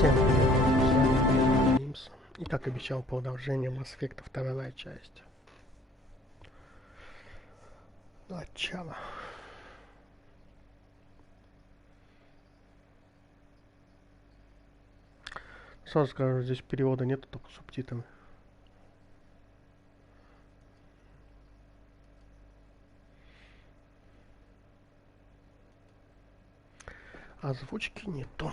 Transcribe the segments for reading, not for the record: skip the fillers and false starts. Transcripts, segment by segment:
Всем привет, и как обещал, продолжение Mass Effect, вторая часть. Начало. Сразу скажу, здесь перевода нету, только субтитрами. Озвучки нету.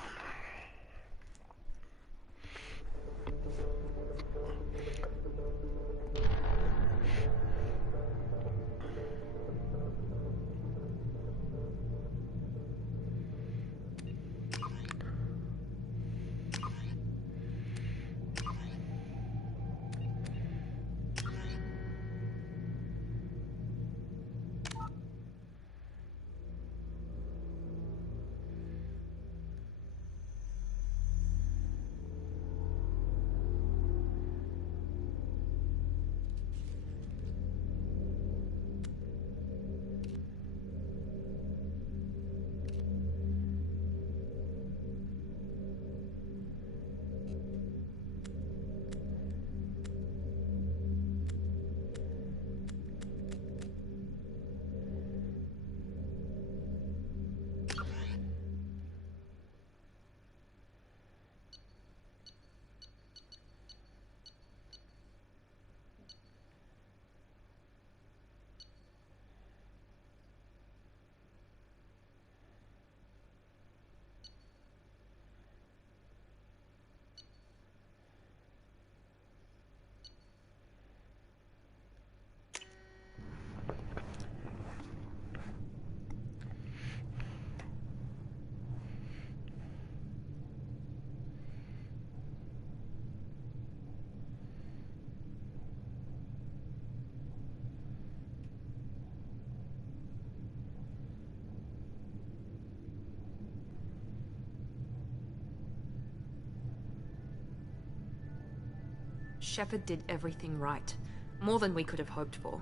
Shepard did everything right. More than we could have hoped for.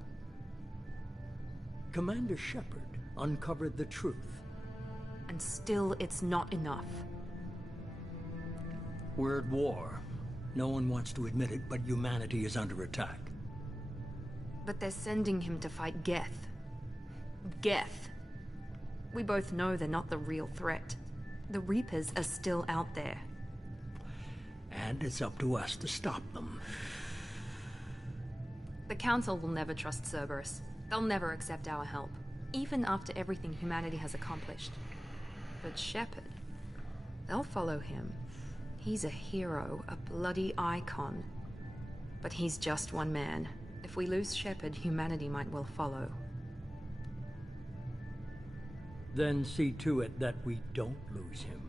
Commander Shepard uncovered the truth. And still, it's not enough. We're at war. No one wants to admit it, but humanity is under attack. But they're sending him to fight Geth. Geth. We both know they're not the real threat. The Reapers are still out there. And it's up to us to stop them. The Council will never trust Cerberus. They'll never accept our help, even after everything humanity has accomplished. But Shepard, they'll follow him. He's a hero, a bloody icon. But he's just one man. If we lose Shepard, humanity might well follow. Then see to it that we don't lose him.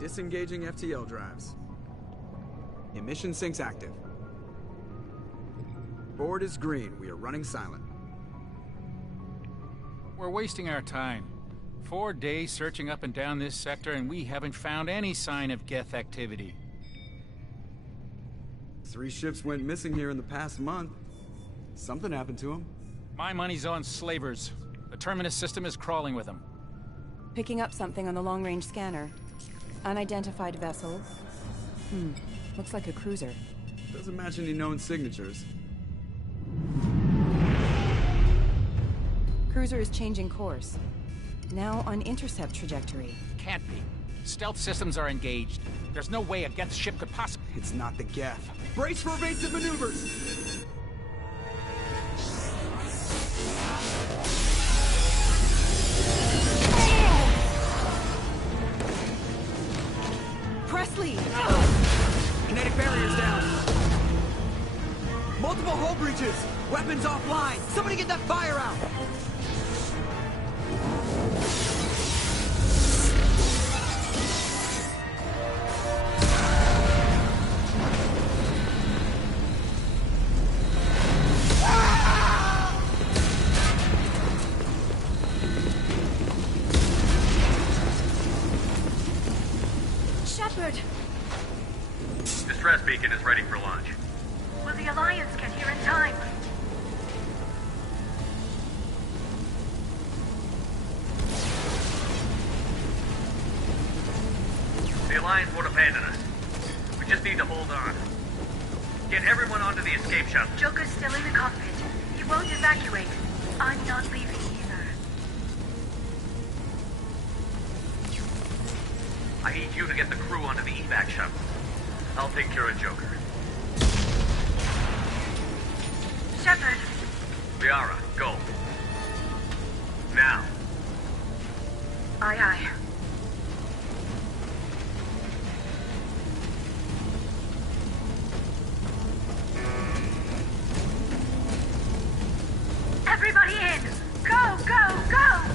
Disengaging FTL drives. Emission sinks active. Board is green. We are running silent. We're wasting our time. 4 days searching up and down this sector, and we haven't found any sign of Geth activity. 3 ships went missing here in the past month. Something happened to them. My money's on slavers. The Terminus system is crawling with them. Picking up something on the long-range scanner. Unidentified vessel. Looks like a cruiser. Doesn't match any known signatures. Cruiser is changing course. Now on intercept trajectory. Can't be. Stealth systems are engaged. There's no way a Geth ship could possibly... It's not the Geth. Brace for evasive maneuvers! Presley! Kinetic barriers down. Multiple hull breaches! Weapons offline! Somebody get that fire out! Shepard! Distress beacon is ready for launch. Will the Alliance get here in time? The Alliance won't abandon us. We just need to hold on. Get everyone onto the escape shuttle. Joker's still in the cockpit. He won't evacuate. I'm not leaving either. I need you to get the crew onto the evac shuttle. I'll take care of Joker. Shepard! Liara, go. Now. Aye, aye. Everybody in! Go, go, go!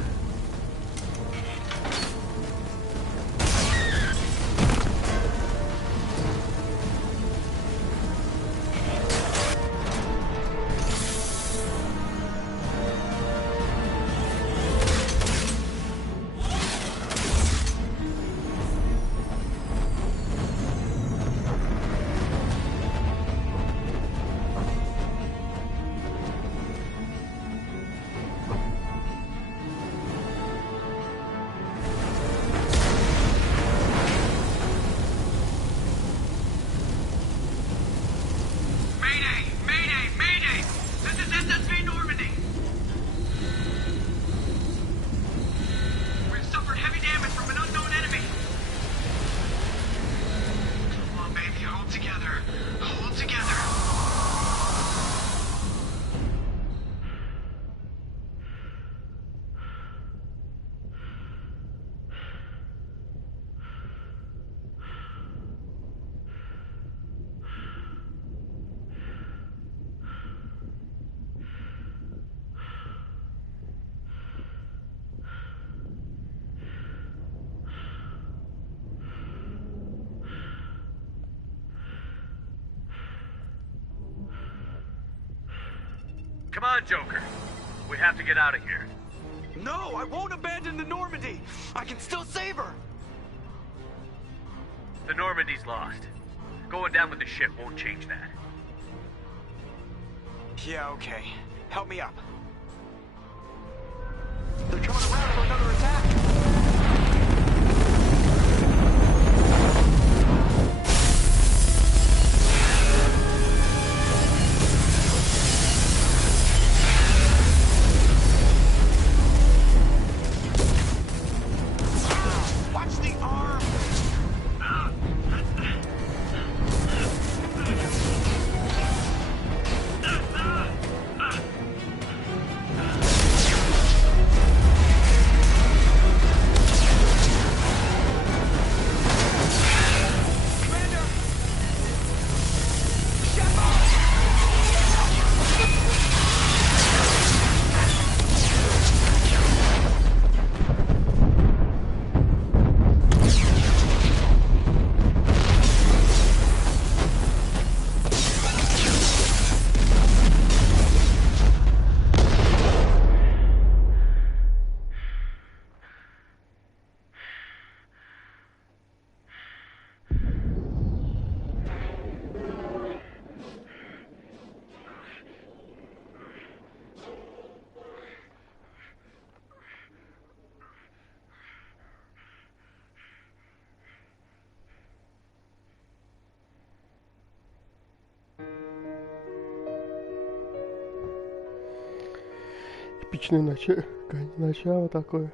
Come on, Joker. We have to get out of here. No, I won't abandon the Normandy! I can still save her! The Normandy's lost. Going down with the ship won't change that. Yeah, okay. Help me up. They're coming around for another attack! Эпичное начало такое.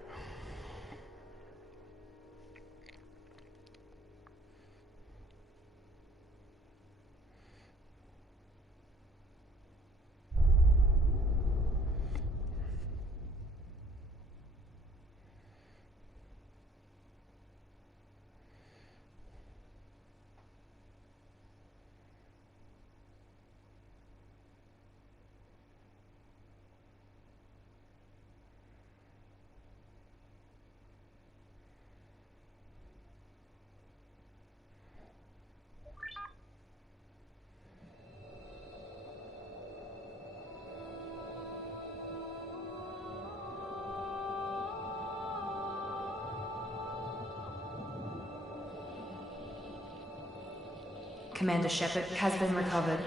Commander Shepard has been recovered.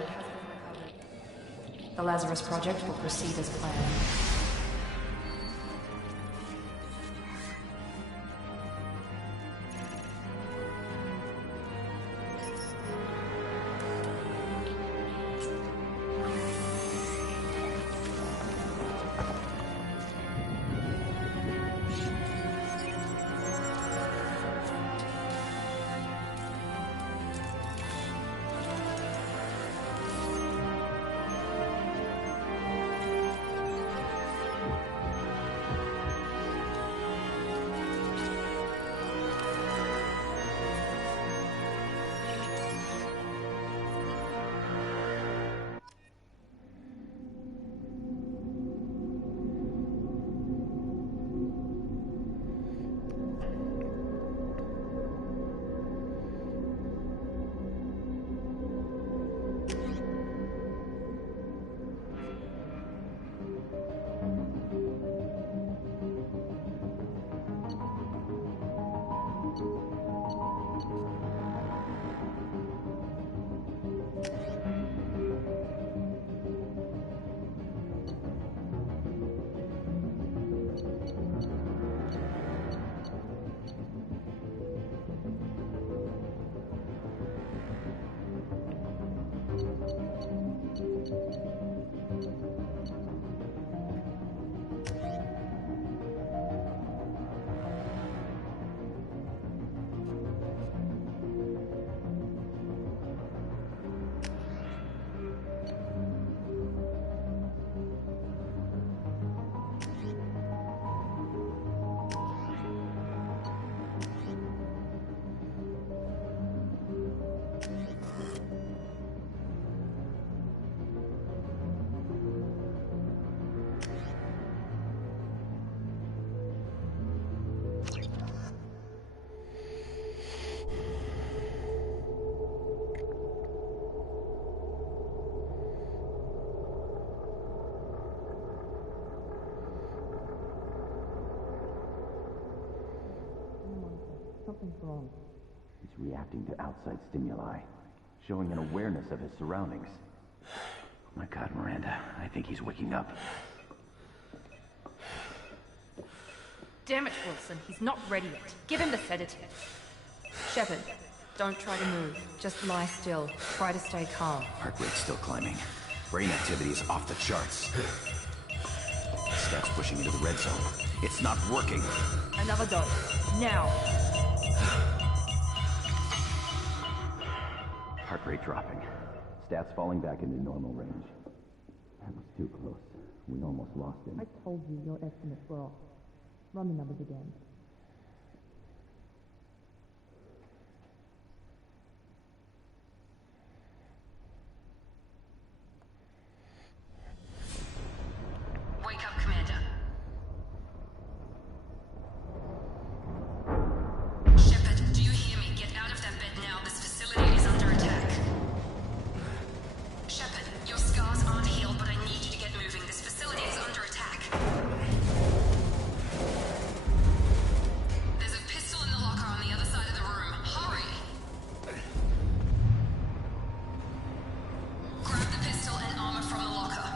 The Lazarus Project will proceed as planned. Something's wrong. He's reacting to outside stimuli, showing an awareness of his surroundings. Oh my God, Miranda, I think he's waking up. Damn it, Wilson, he's not ready yet. Give him the sedative. Shepard, don't try to move. Just lie still. Try to stay calm. Heart rate's still climbing. Brain activity is off the charts. Stats pushing into the red zone. It's not working. Another dose. Now. Heart rate dropping. Stats falling back into normal range. That was too close. We almost lost him. I told you your estimates were off. Run the numbers again. Wake up, Commander. Shepard, do you hear me? Get out of that bed now. This facility is under attack. Shepard, your scars aren't healed, but I need you to get moving. This facility is under attack. There's a pistol in the locker on the other side of the room. Hurry! Grab the pistol and armor from the locker.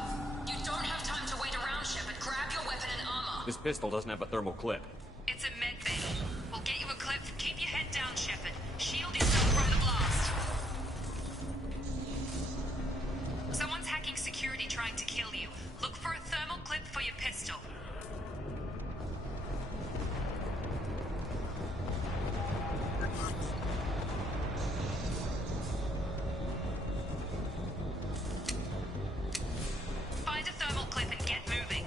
You don't have time to wait around, Shepard. Grab your weapon and armor. This pistol doesn't have a thermal clip. It's a med bay. We'll get you a clip. Keep your head down, Shepard. Shield yourself from the blast. Someone's hacking security trying to kill you. Look for a thermal clip for your pistol. Find a thermal clip and get moving.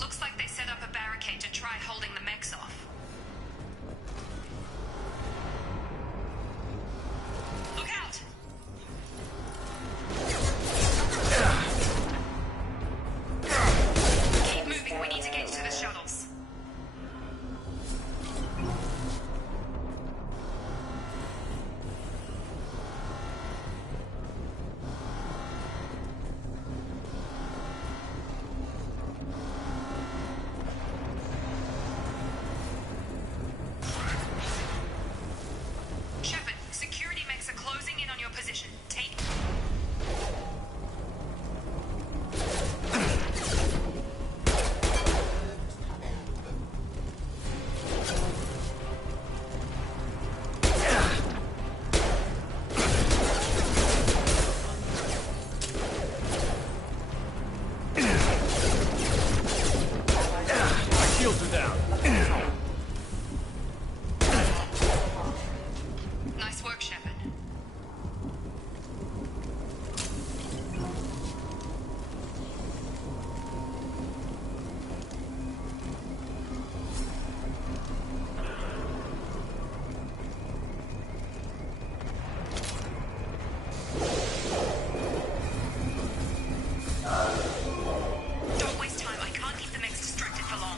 Looks like they set up a barricade to try holding the mechs off. Look out! Keep moving, we need to get you to the shuttles. shields are down. Nice work, Shepard. Don't waste time. I can't keep the mechs distracted for long.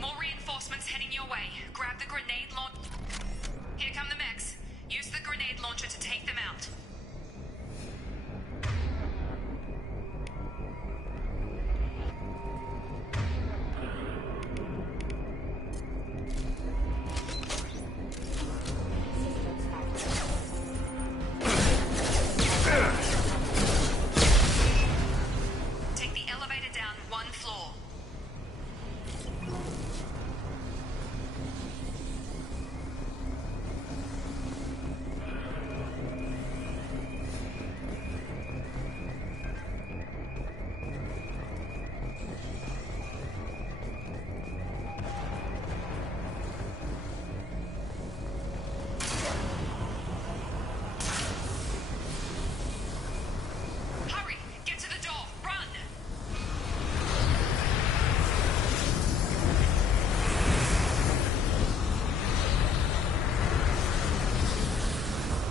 More reinforcements heading your way. Grab the grenade launch. Here come the mechs. Use the grenade launcher to take them out. Take the elevator down one floor. Hurry! Get to the door! Run!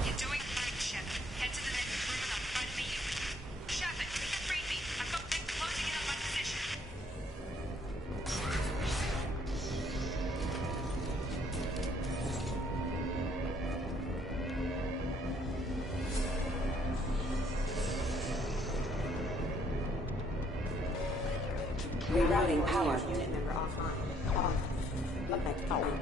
You're doing fine, Shepard. Head to the next room and I'll try to beat you. Shepard, read me. I've got them closing in on my position. Rerouting power. Unit member offline. On. Connect on.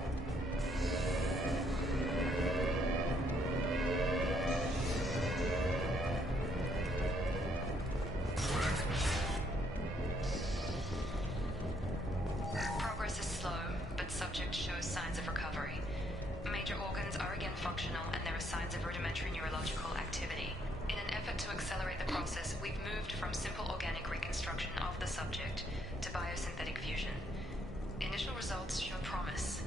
Progress is slow, but subject shows signs of recovery. Major organs are again functional, and there are signs of rudimentary neurological activity. In an effort to accelerate the process, we've moved from simple organic reconstruction of the subject to biosynthetic fusion. Initial results show promise.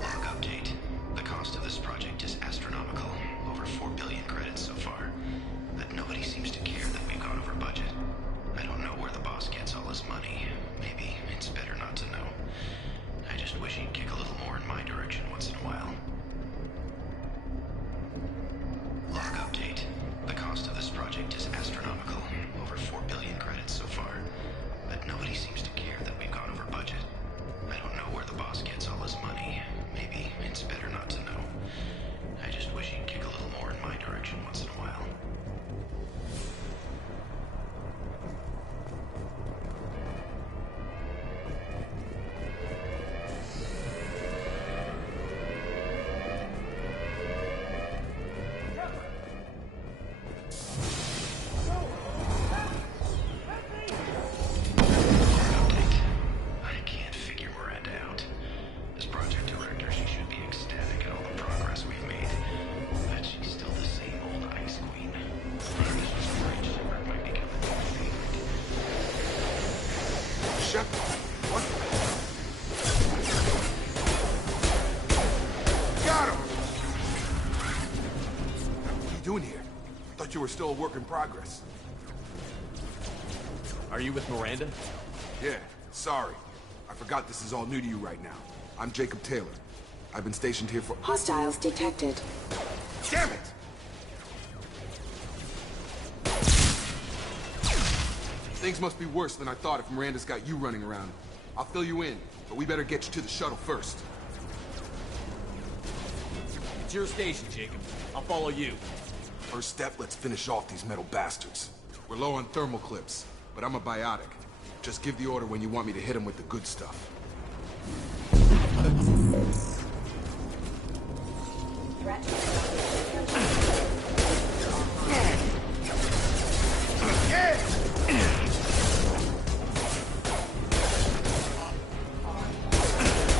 Log update. The cost of this project is astronomical. Over 4 billion credits so far. But nobody seems to care that we've gone over budget. I don't know where the boss gets all his money. Maybe it's better not to know. I just wish he'd kick a little more in my direction once in a while. Log update. The cost of this project is astronomical. Over 4 billion credits so far. But nobody seems to care that we've gone over budget. I don't know where the boss gets all his money. Maybe it's better not to know. I just wish he'd kick a little more in my direction once in a while. Update. I can't figure Miranda out. As project director, she should be ecstatic at all the progress we've made. But she's still the same old ice queen. Miranda's just afraid Shepard might become a new favorite. Shepard? What? Got him! What are you doing here? Thought you were still a work in progress. Are you with Miranda? Yeah, sorry. I forgot this is all new to you right now. I'm Jacob Taylor. I've been stationed here for— Hostiles detected. Damn it! Things must be worse than I thought if Miranda's got you running around. I'll fill you in, but we better get you to the shuttle first. It's your station, Jacob. I'll follow you. First step, let's finish off these metal bastards. We're low on thermal clips. but I'm a biotic. Just give the order when you want me to hit him with the good stuff.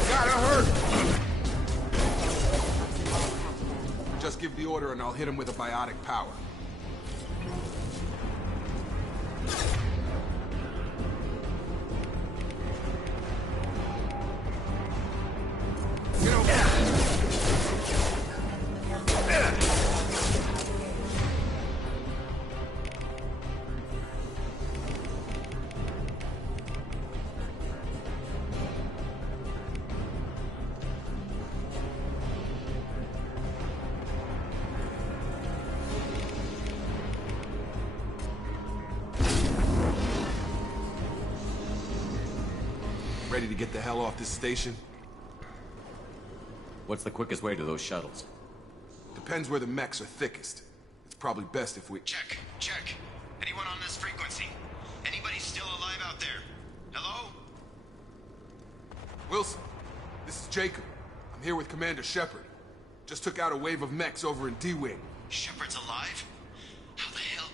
Gotta hurt! Just give the order and I'll hit him with a biotic power. Ready to get the hell off this station? What's the quickest way to those shuttles? Depends where the mechs are thickest. It's probably best if we... Check. Anyone on this frequency? Anybody still alive out there? Hello? Wilson, this is Jacob. I'm here with Commander Shepard. Just took out a wave of mechs over in D-Wing. Shepard's alive? How the hell?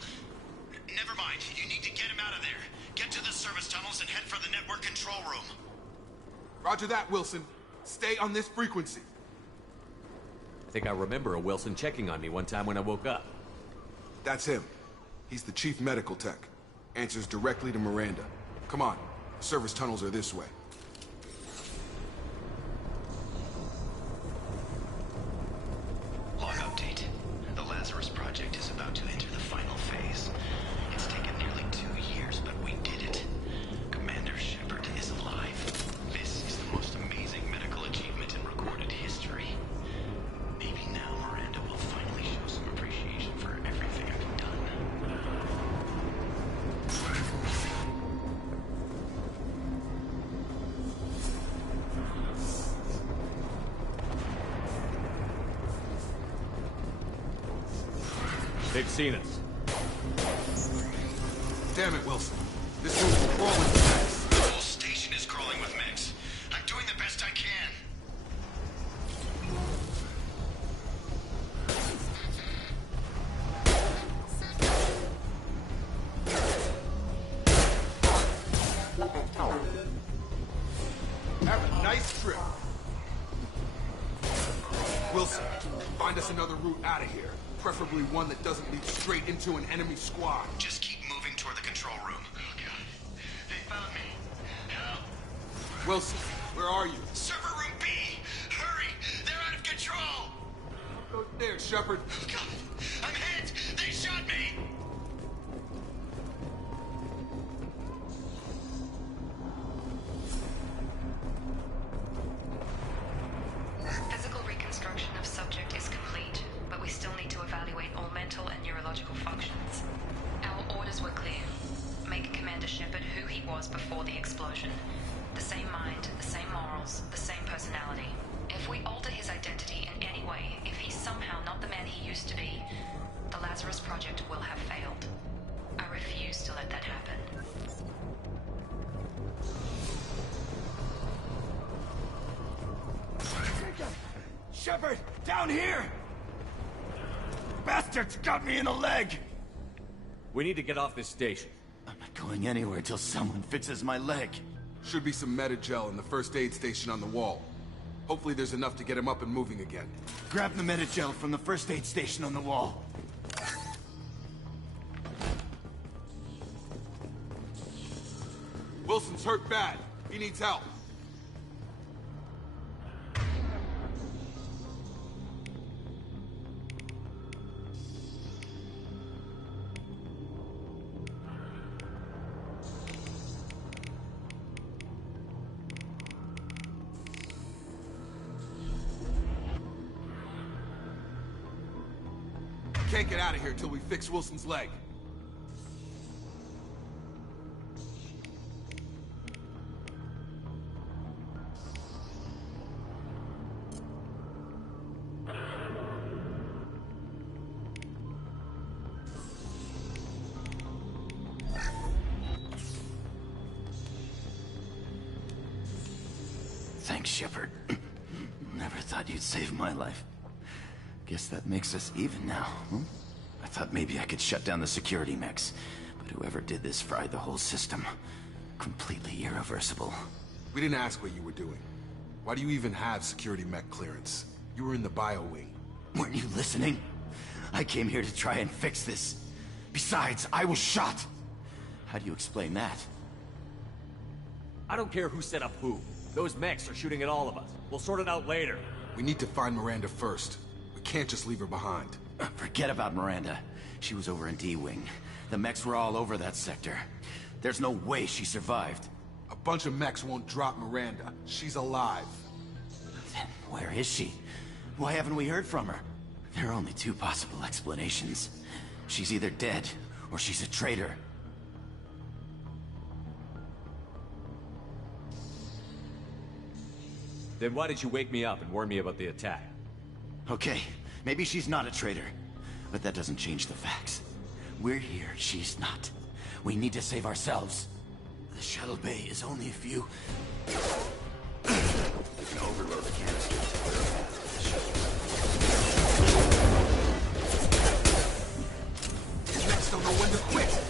Never mind. You need to get him out of there. Get to the service tunnels and head for the network control room. Roger that, Wilson. Stay on this frequency. I think I remember a Wilson checking on me one time when I woke up. That's him. He's the chief medical tech. Answers directly to Miranda. Come on. Service tunnels are this way. Log update. The Lazarus Project is about to enter the final phase. It's taken nearly 2 years, but we did it. Commander Shepard is alive. This is the most amazing medical achievement in recorded history. Maybe now Miranda will finally show some appreciation for everything I've done. They've seen us. Damn it, Wilson. This room's crawling with mechs. The whole station is crawling with mechs. I'm doing the best I can. Have a nice trip. Wilson, find us another route out of here. Preferably one that doesn't lead straight into an enemy squad. Just keep moving toward the control room. Oh, God. They found me. Help. Wilson, where are you? Server room B! Hurry! They're out of control! Go there, Shepard. Oh, God. I'm hit! They shot me! Physical reconstruction of subject is complete, but we still need to evaluate all mental and neurological functions. Our orders were clear. Make Commander Shepard who he was before the explosion. The same mind, the same morals, the same personality. If we alter his identity in any way, if he's somehow not the man he used to be, the Lazarus Project will have failed. I refuse to let that happen. Shepard, down here! Bastards got me in the leg! We need to get off this station. I'm not going anywhere till someone fixes my leg. Should be some medi-gel in the first aid station on the wall. Hopefully there's enough to get him up and moving again. Grab the medi-gel from the first aid station on the wall. Wilson's hurt bad. He needs help. Can't get out of here till we fix Wilson's leg. Thanks, Shepard. Never thought you'd save my life. Guess that makes us even now, huh? I thought maybe I could shut down the security mechs, but whoever did this fried the whole system. Completely irreversible. We didn't ask what you were doing. Why do you even have security mech clearance? You were in the bio wing. Weren't you listening? I came here to try and fix this. Besides, I was shot. How do you explain that? I don't care who set up who. Those mechs are shooting at all of us. We'll sort it out later. We need to find Miranda first. We can't just leave her behind. Forget about Miranda. She was over in D-Wing. The mechs were all over that sector. There's no way she survived. A bunch of mechs won't drop Miranda. She's alive. Then where is she? Why haven't we heard from her? There are only two possible explanations. She's either dead, or she's a traitor. Then why did you wake me up and warn me about the attack? Okay, maybe she's not a traitor, but that doesn't change the facts. We're here, she's not. We need to save ourselves. The shuttle bay is only a few... Overload the canisters. The mechs don't know when to quit.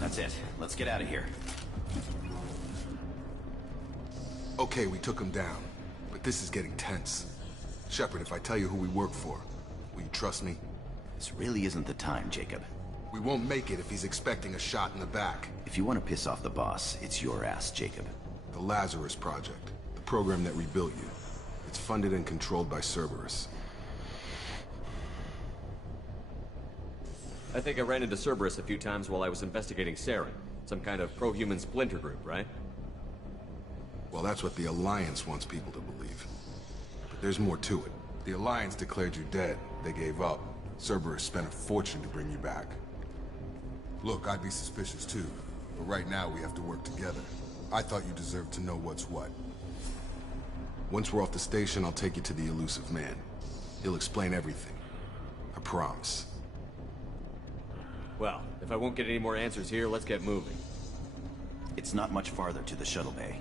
That's it. Let's get out of here. Okay, we took him down, but this is getting tense. Shepard, if I tell you who we work for, will you trust me? This really isn't the time, Jacob. We won't make it if he's expecting a shot in the back. If you want to piss off the boss, it's your ass, Jacob. The Lazarus Project, the program that rebuilt you. It's funded and controlled by Cerberus. I think I ran into Cerberus a few times while I was investigating Saren. Some kind of pro-human splinter group, right? Well, that's what the Alliance wants people to believe. But there's more to it. The Alliance declared you dead. They gave up. Cerberus spent a fortune to bring you back. Look, I'd be suspicious too. But right now we have to work together. I thought you deserved to know what's what. Once we're off the station, I'll take you to the elusive man. He'll explain everything. I promise. Well, if I won't get any more answers here, let's get moving. It's not much farther to the shuttle bay.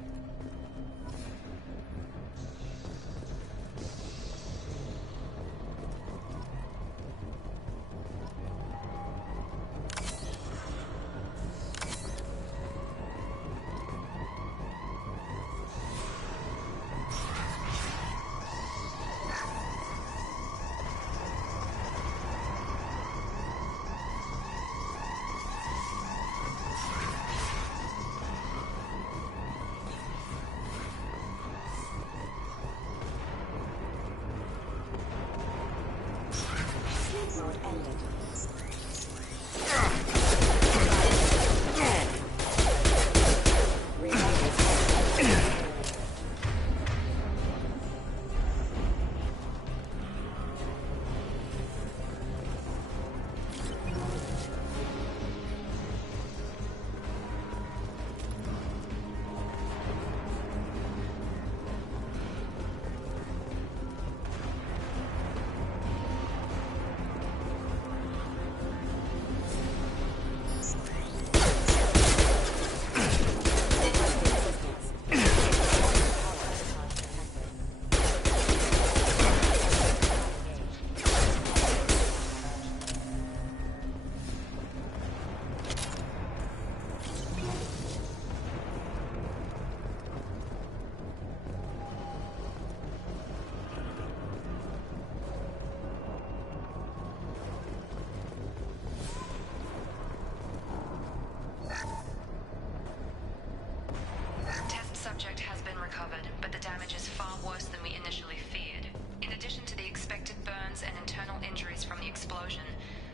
Subject has been recovered, but the damage is far worse than we initially feared. In addition to the expected burns and internal injuries from the explosion,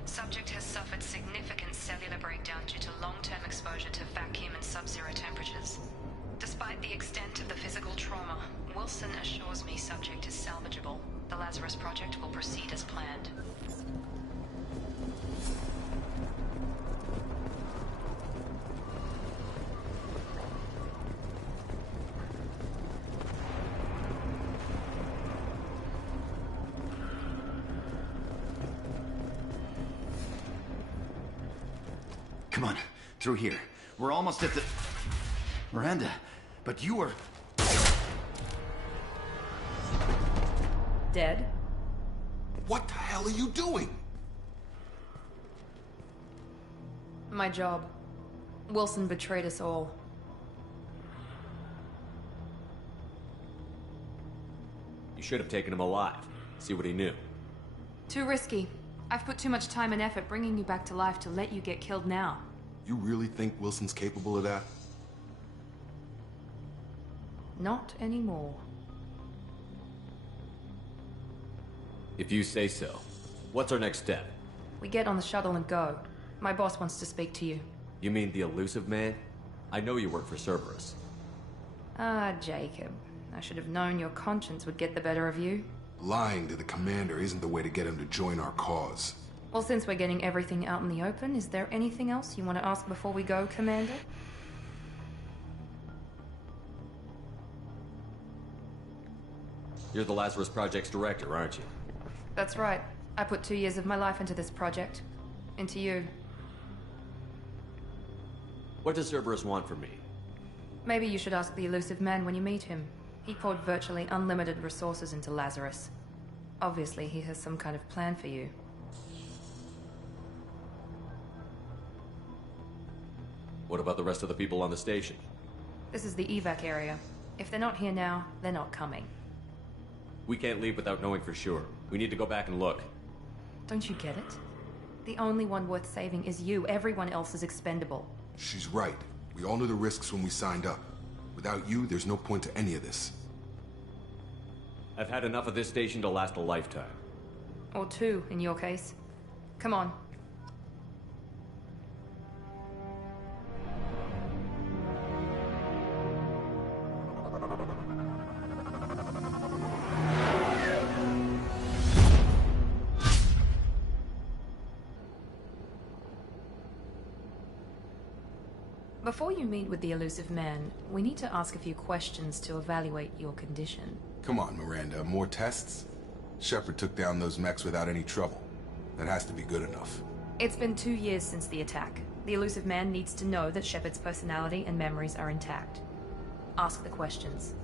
subject has suffered significant cellular breakdown due to long-term exposure to vacuum and sub-zero temperatures. Despite the extent of the physical trauma, Wilson assures me subject is salvageable. The Lazarus Project will proceed as planned. Come on, through here. We're almost at the... Miranda, but you were... Dead? What the hell are you doing? My job. Wilson betrayed us all. You should have taken him alive. See what he knew. Too risky. I've put too much time and effort bringing you back to life to let you get killed now. You really think Wilson's capable of that? Not anymore. If you say so. What's our next step? We get on the shuttle and go. My boss wants to speak to you. You mean the elusive man? I know you work for Cerberus. Ah, Jacob. I should have known your conscience would get the better of you. Lying to the commander isn't the way to get him to join our cause. Well, since we're getting everything out in the open, is there anything else you want to ask before we go, Commander? You're the Lazarus Project's director, aren't you? That's right. I put 2 years of my life into this project. Into you. What does Cerberus want from me? Maybe you should ask the elusive man when you meet him. He poured virtually unlimited resources into Lazarus. Obviously, he has some kind of plan for you. What about the rest of the people on the station? This is the evac area. If they're not here now, they're not coming. We can't leave without knowing for sure. We need to go back and look. Don't you get it? The only one worth saving is you. Everyone else is expendable. She's right. We all knew the risks when we signed up. Without you, there's no point to any of this. I've had enough of this station to last a lifetime. Or 2, in your case. Come on. Before you meet with the elusive man, we need to ask a few questions to evaluate your condition. Come on, Miranda. More tests? Shepard took down those mechs without any trouble. That has to be good enough. It's been 2 years since the attack. The elusive man needs to know that Shepard's personality and memories are intact. Ask the questions.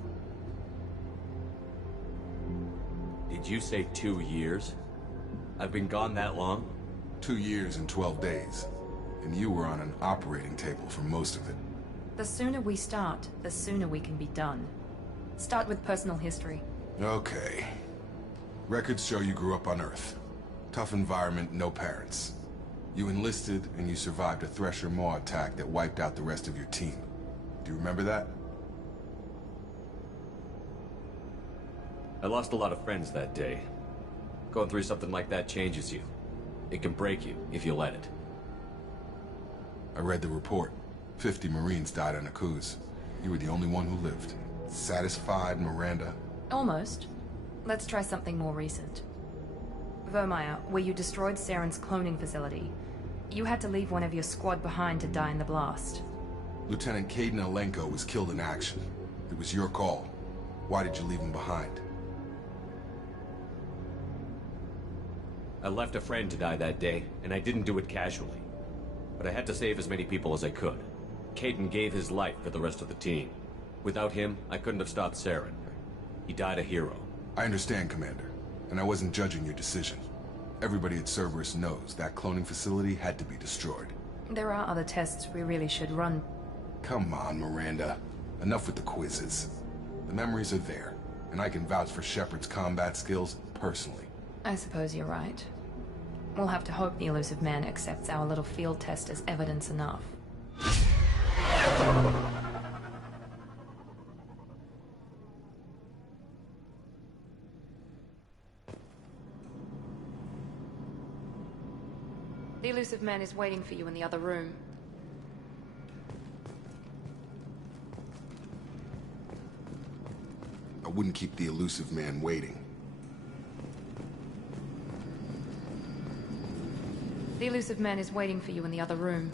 Did you say 2 years? I've been gone that long? 2 years and 12 days. And you were on an operating table for most of it. The sooner we start, the sooner we can be done. Start with personal history. Okay. Records show you grew up on Earth. Tough environment, no parents. You enlisted, and you survived a Thresher Maw attack that wiped out the rest of your team. Do you remember that? I lost a lot of friends that day. Going through something like that changes you. It can break you, if you let it. I read the report. 50 Marines died on a cruise. You were the only one who lived. Satisfied, Miranda? Almost. Let's try something more recent. Vermeer, where you destroyed Saren's cloning facility. You had to leave one of your squad behind to die in the blast. Lieutenant Caden Alenko was killed in action. It was your call. Why did you leave him behind? I left a friend to die that day, and I didn't do it casually. But I had to save as many people as I could. Caden gave his life for the rest of the team. Without him, I couldn't have stopped Saren. He died a hero. I understand, Commander. And I wasn't judging your decision. Everybody at Cerberus knows that cloning facility had to be destroyed. There are other tests we really should run. Come on, Miranda. Enough with the quizzes. The memories are there, and I can vouch for Shepard's combat skills personally. I suppose you're right. We'll have to hope the elusive man accepts our little field test as evidence enough. The elusive man is waiting for you in the other room. I wouldn't keep the elusive man waiting. The elusive man is waiting for you in the other room.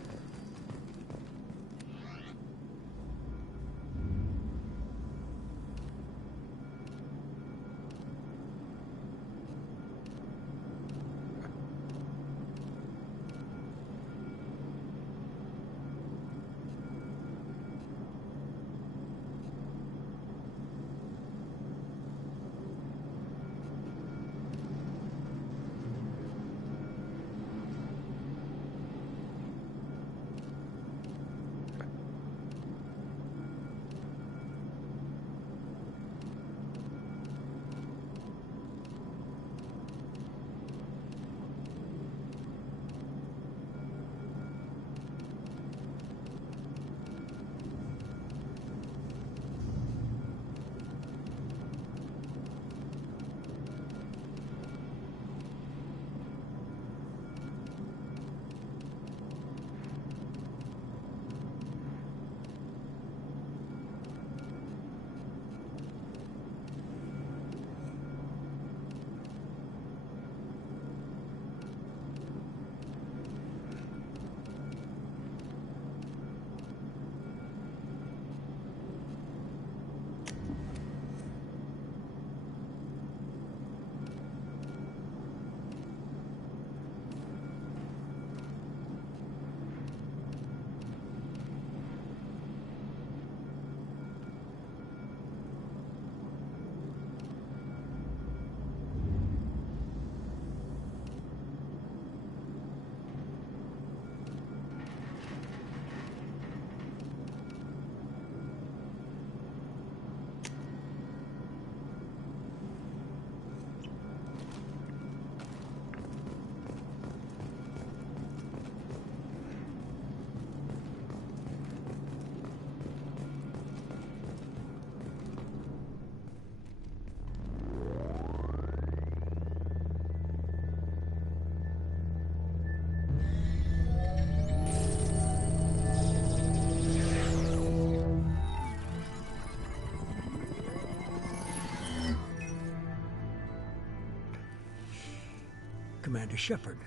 Commander Shepard.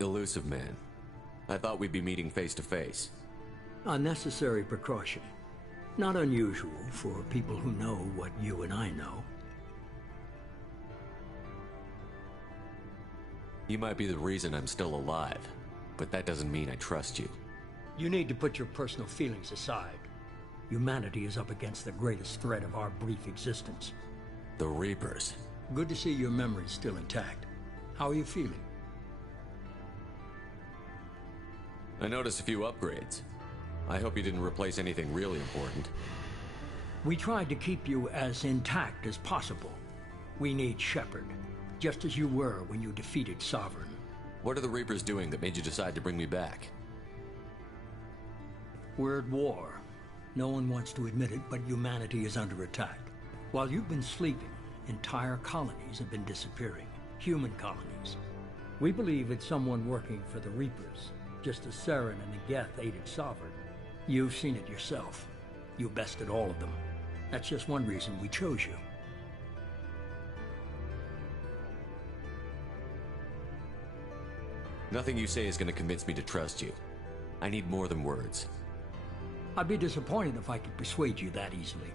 Elusive man. I thought we'd be meeting face to face. Unnecessary precaution. Not unusual for people who know what you and I know. You might be the reason I'm still alive, but that doesn't mean I trust you. You need to put your personal feelings aside. Humanity is up against the greatest threat of our brief existence. The Reapers. Good to see your memory's still intact. How are you feeling? I noticed a few upgrades. I hope you didn't replace anything really important. We tried to keep you as intact as possible. We need Shepard, just as you were when you defeated Sovereign. What are the Reapers doing that made you decide to bring me back? We're at war. No one wants to admit it, but humanity is under attack. While you've been sleeping, entire colonies have been disappearing. Human colonies. We believe it's someone working for the Reapers, just as Saren and the Geth aided Sovereign. You've seen it yourself. You bested all of them. That's just one reason we chose you. Nothing you say is going to convince me to trust you. I need more than words. I'd be disappointed if I could persuade you that easily.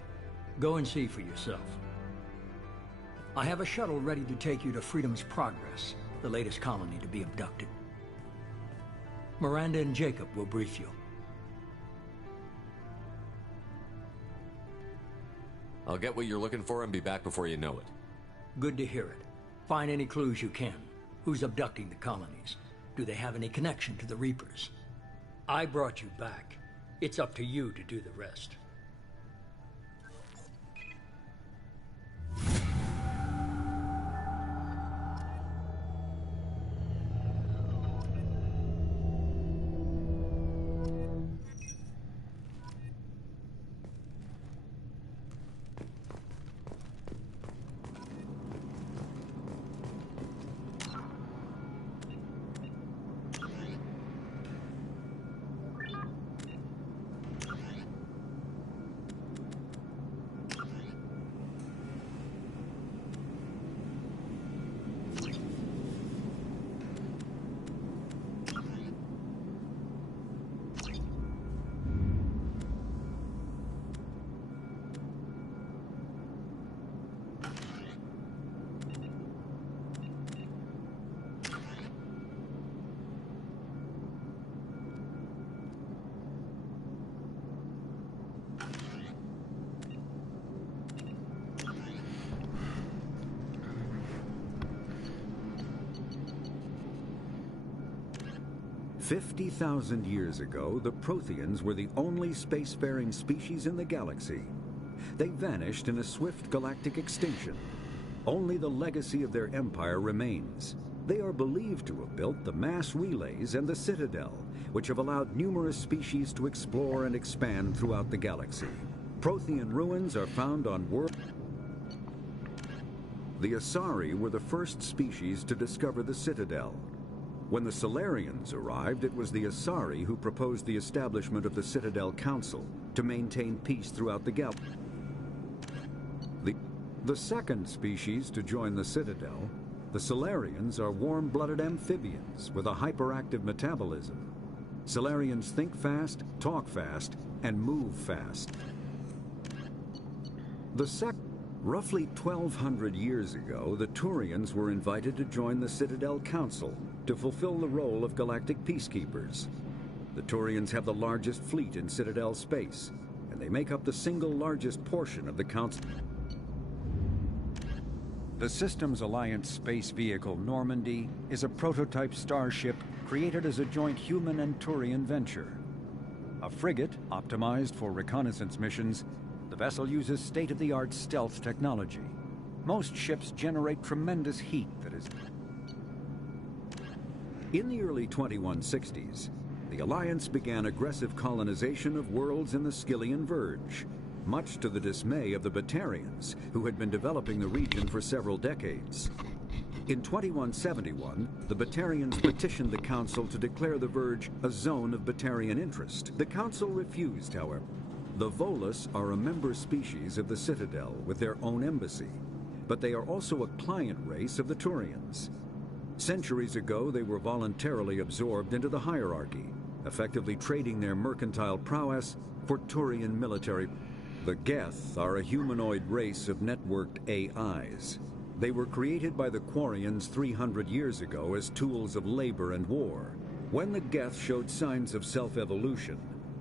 Go and see for yourself. I have a shuttle ready to take you to Freedom's Progress, the latest colony to be abducted. Miranda and Jacob will brief you. I'll get what you're looking for and be back before you know it. Good to hear it. Find any clues you can. Who's abducting the colonies? Do they have any connection to the Reapers? I brought you back. It's up to you to do the rest. $50,000 years ago, the Protheans were the only spacefaring species in the galaxy. They vanished in a swift galactic extinction. Only the legacy of their empire remains. They are believed to have built the mass relays and the Citadel, which have allowed numerous species to explore and expand throughout the galaxy. Prothean ruins are found on world. The Asari were the first species to discover the Citadel. When the Solarians arrived, it was the Asari who proposed the establishment of the Citadel Council to maintain peace throughout the galaxy. The second species to join the Citadel, the Solarians, are warm-blooded amphibians with a hyperactive metabolism. Solarians think fast, talk fast, and move fast. Roughly 1,200 years ago, the Turians were invited to join the Citadel Council to fulfill the role of galactic peacekeepers. The Turians have the largest fleet in Citadel space, and they make up the single largest portion of the Council. The Systems Alliance space vehicle Normandy is a prototype starship created as a joint human and Turian venture. A frigate optimized for reconnaissance missions, the vessel uses state-of-the-art stealth technology. Most ships generate tremendous heat that is... In the early 2160s, the Alliance began aggressive colonization of worlds in the Skyllian Verge, much to the dismay of the Batarians, who had been developing the region for several decades. In 2171, the Batarians petitioned the Council to declare the Verge a zone of Batarian interest. The Council refused, however. The Volus are a member species of the Citadel with their own embassy, but they are also a client race of the Turians. Centuries ago, they were voluntarily absorbed into the hierarchy, effectively trading their mercantile prowess for Turian military. The Geth are a humanoid race of networked AIs. They were created by the Quarians 300 years ago as tools of labor and war. When the Geth showed signs of self-evolution,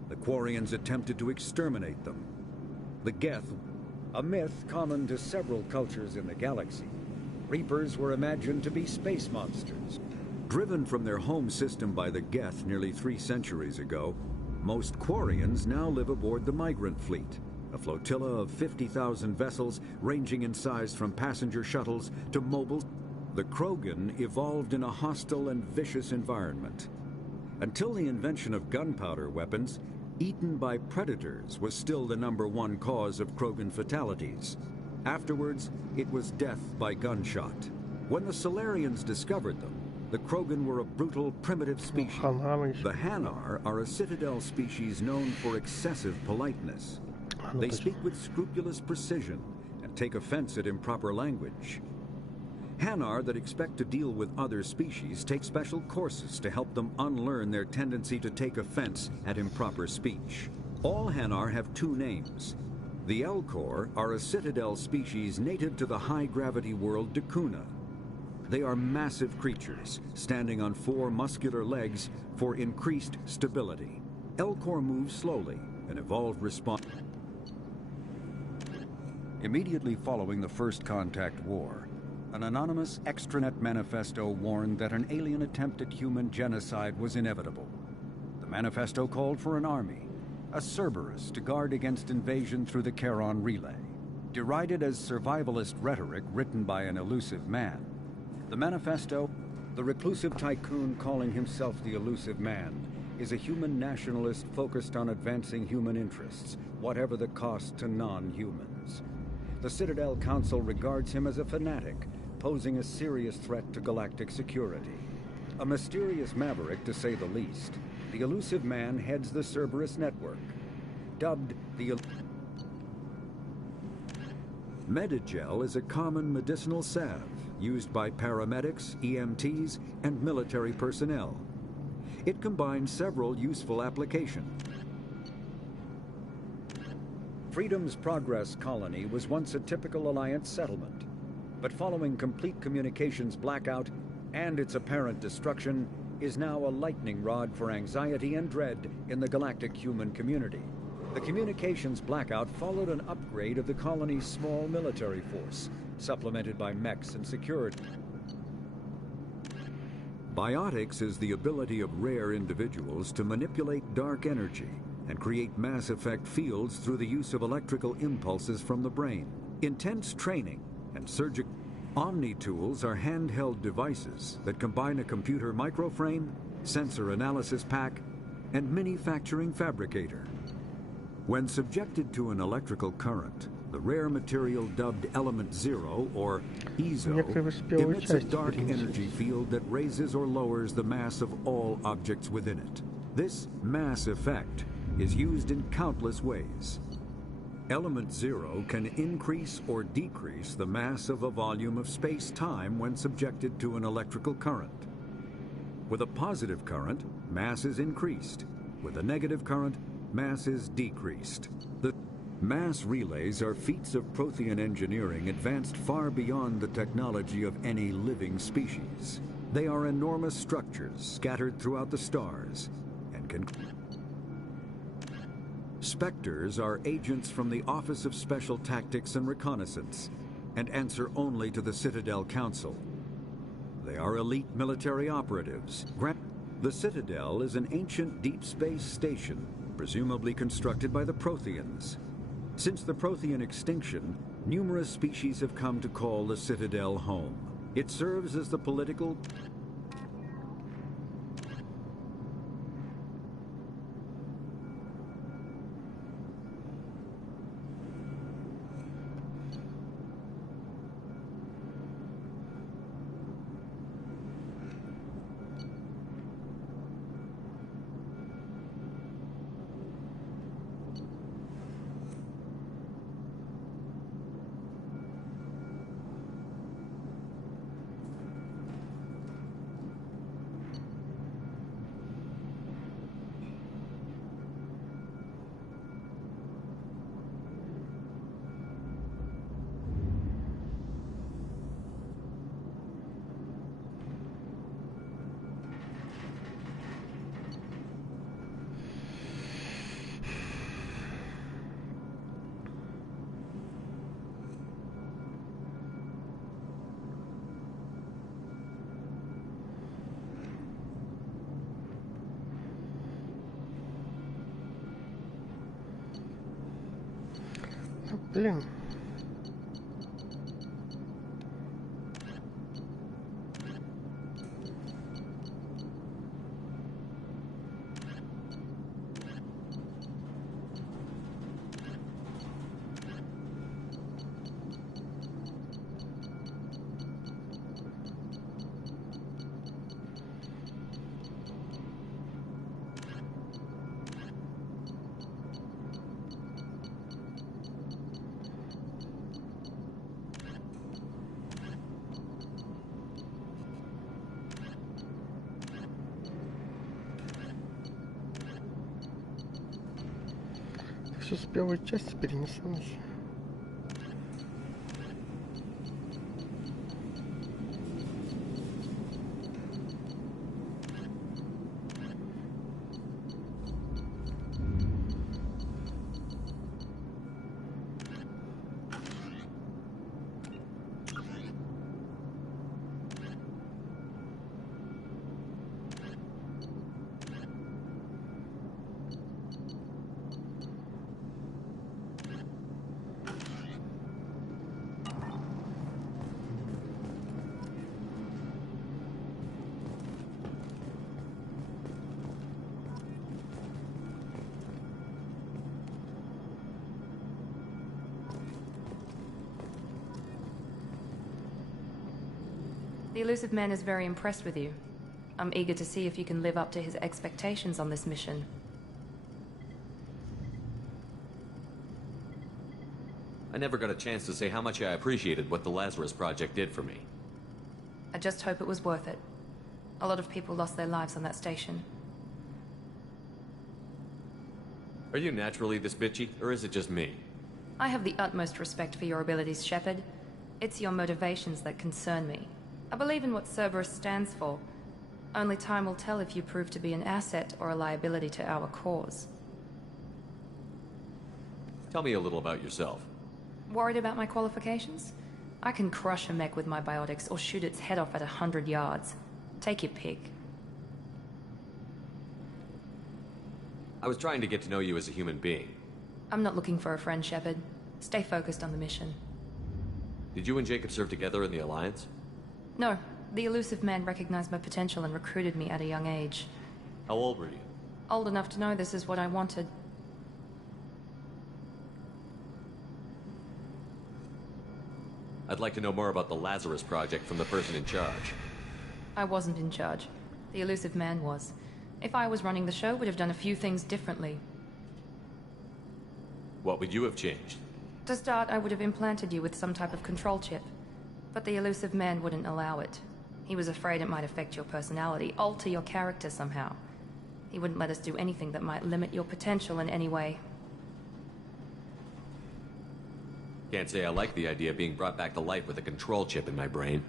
the Quarians attempted to exterminate them. The Geth, a myth common to several cultures in the galaxy. Reapers were imagined to be space monsters. Driven from their home system by the Geth nearly 3 centuries ago, most Quarians now live aboard the Migrant Fleet, a flotilla of 50,000 vessels ranging in size from passenger shuttles to mobile. The Krogan evolved in a hostile and vicious environment. Until the invention of gunpowder weapons, eaten by predators was still the #1 cause of Krogan fatalities. Afterwards, it was death by gunshot. When the Solarians discovered them, the Krogan were a brutal, primitive species. The Hanar are a Citadel species known for excessive politeness. They speak with scrupulous precision and take offense at improper language. Hanar that expect to deal with other species take special courses to help them unlearn their tendency to take offense at improper speech. All Hanar have 2 names. The Elcor are a Citadel species native to the high-gravity world Dakuna. They are massive creatures, standing on 4 muscular legs for increased stability. Elcor move slowly, an evolved response. Immediately following the First Contact War, an anonymous extranet manifesto warned that an alien attempt at human genocide was inevitable. The manifesto called for an army, a Cerberus, to guard against invasion through the Charon Relay. Derided as survivalist rhetoric written by an elusive man, the manifesto, the reclusive tycoon calling himself the elusive man, is a human nationalist focused on advancing human interests, whatever the cost to non-humans. The Citadel Council regards him as a fanatic, posing a serious threat to galactic security. A mysterious maverick, to say the least, the elusive man heads the Cerberus network. Dubbed the Medigel is a common medicinal salve used by paramedics, EMTs, and military personnel. It combines several useful applications. Freedom's Progress colony was once a typical Alliance settlement, but following complete communications blackout and its apparent destruction, is now a lightning rod for anxiety and dread in the galactic human community. The communications blackout followed an upgrade of the colony's small military force, supplemented by mechs and security. Biotics is the ability of rare individuals to manipulate dark energy and create mass effect fields through the use of electrical impulses from the brain. Intense training and surgical Omni-tools are handheld devices that combine a computer microframe, sensor analysis pack, and manufacturing fabricator. When subjected to an electrical current, the rare material dubbed Element Zero, or EZO, emits a dark energy field that raises or lowers the mass of all objects within it. This mass effect is used in countless ways. Element Zero can increase or decrease the mass of a volume of space-time when subjected to an electrical current. With a positive current, mass is increased. With a negative current, mass is decreased. The mass relays are feats of Prothean engineering advanced far beyond the technology of any living species. They are enormous structures scattered throughout the stars and can... Spectres are agents from the Office of Special Tactics and Reconnaissance and answer only to the Citadel Council. They are elite military operatives. The Citadel is an ancient deep space station, presumably constructed by the Protheans. Since the Prothean extinction, numerous species have come to call the Citadel home. It serves as the political... Блин. Все с первой части перенеслось. The elusive man is very impressed with you. I'm eager to see if you can live up to his expectations on this mission. I never got a chance to say how much I appreciated what the Lazarus Project did for me. I just hope it was worth it. A lot of people lost their lives on that station. Are you naturally this bitchy, or is it just me? I have the utmost respect for your abilities, Shepard. It's your motivations that concern me. I believe in what Cerberus stands for. Only time will tell if you prove to be an asset or a liability to our cause. Tell me a little about yourself. Worried about my qualifications? I can crush a mech with my biotics or shoot its head off at 100 yards. Take your pick. I was trying to get to know you as a human being. I'm not looking for a friend, Shepard. Stay focused on the mission. Did you and Jacob serve together in the Alliance? No. The elusive man recognized my potential and recruited me at a young age. How old were you? Old enough to know this is what I wanted. I'd like to know more about the Lazarus Project from the person in charge. I wasn't in charge. The elusive man was. If I was running the show, would have done a few things differently. What would you have changed? To start, I would have implanted you with some type of control chip. But the elusive man wouldn't allow it. He was afraid it might affect your personality, alter your character somehow. He wouldn't let us do anything that might limit your potential in any way. Can't say I like the idea of being brought back to life with a control chip in my brain.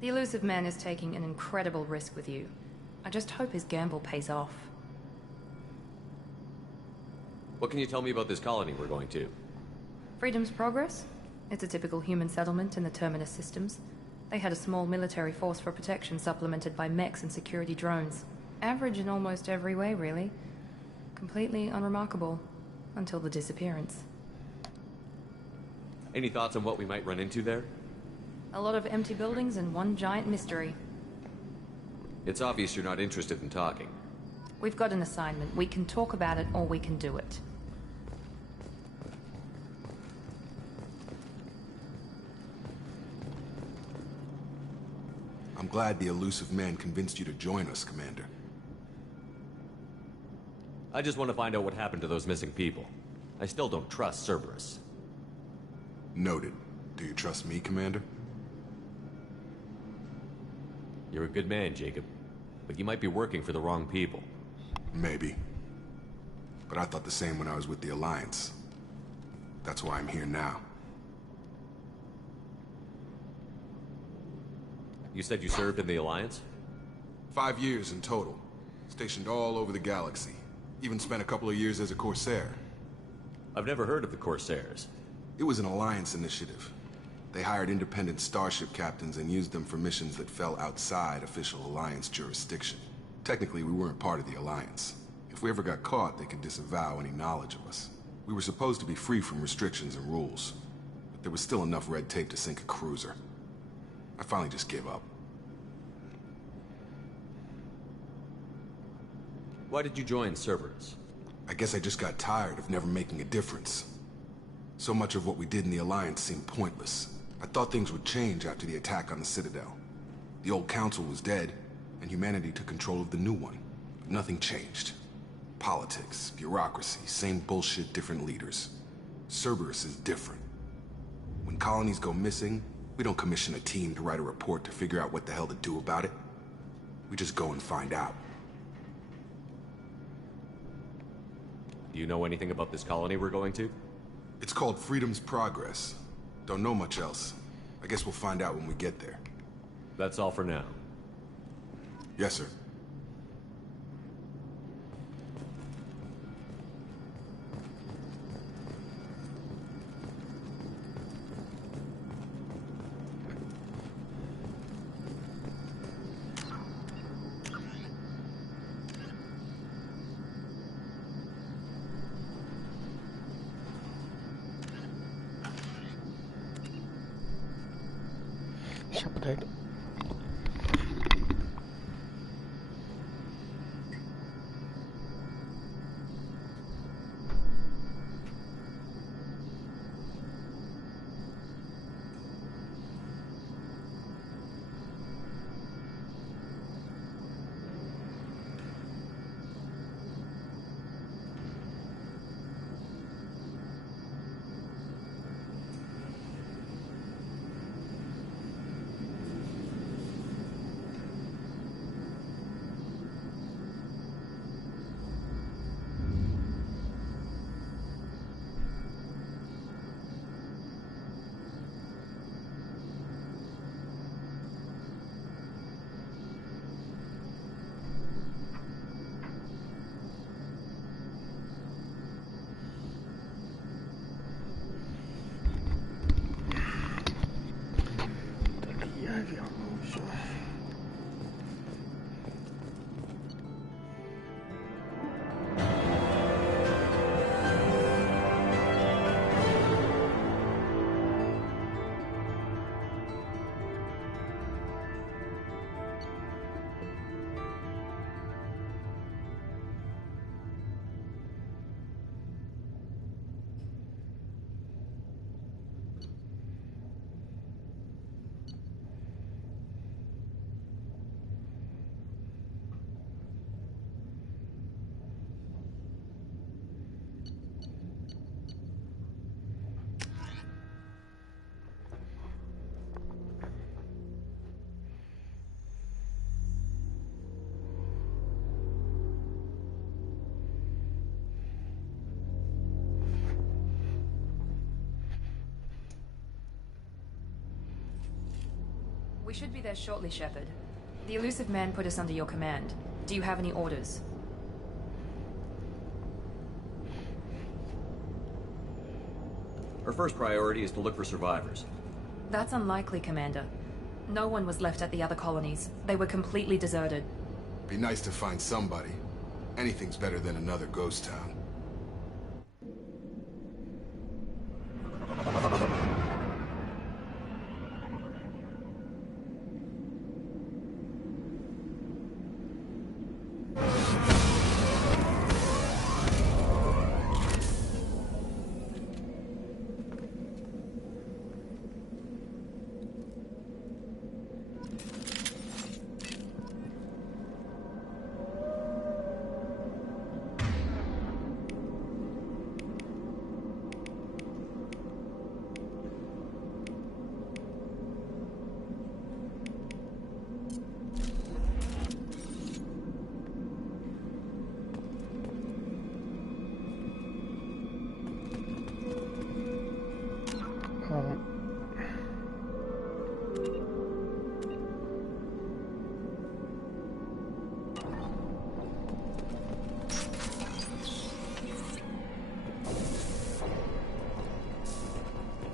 The elusive man is taking an incredible risk with you. I just hope his gamble pays off. What can you tell me about this colony we're going to? Freedom's Progress? It's a typical human settlement in the Terminus systems. They had a small military force for protection supplemented by mechs and security drones. Average in almost every way, really. Completely unremarkable. Until the disappearance. Any thoughts on what we might run into there? A lot of empty buildings and one giant mystery. It's obvious you're not interested in talking. We've got an assignment. We can talk about it or we can do it. I'm glad the elusive man convinced you to join us, Commander. I just want to find out what happened to those missing people. I still don't trust Cerberus. Noted. Do you trust me, Commander? You're a good man, Jacob. But you might be working for the wrong people. Maybe. But I thought the same when I was with the Alliance. That's why I'm here now. You said you served in the Alliance? 5 years in total. Stationed all over the galaxy. Even spent a couple of years as a Corsair. I've never heard of the Corsairs. It was an Alliance initiative. They hired independent starship captains and used them for missions that fell outside official Alliance jurisdiction. Technically, we weren't part of the Alliance. If we ever got caught, they could disavow any knowledge of us. We were supposed to be free from restrictions and rules. But there was still enough red tape to sink a cruiser. I finally just gave up. Why did you join Cerberus? I guess I just got tired of never making a difference. So much of what we did in the Alliance seemed pointless. I thought things would change after the attack on the Citadel. The old council was dead, and humanity took control of the new one. But nothing changed. Politics, bureaucracy, same bullshit, different leaders. Cerberus is different. When colonies go missing, we don't commission a team to write a report to figure out what the hell to do about it. We just go and find out. Do you know anything about this colony we're going to? It's called Freedom's Progress. Don't know much else. I guess we'll find out when we get there. That's all for now. Yes, sir. Сейчас подойду. We should be there shortly, Shepard. The elusive man put us under your command. Do you have any orders? Our first priority is to look for survivors. That's unlikely, Commander. No one was left at the other colonies. They were completely deserted. Be nice to find somebody. Anything's better than another ghost town.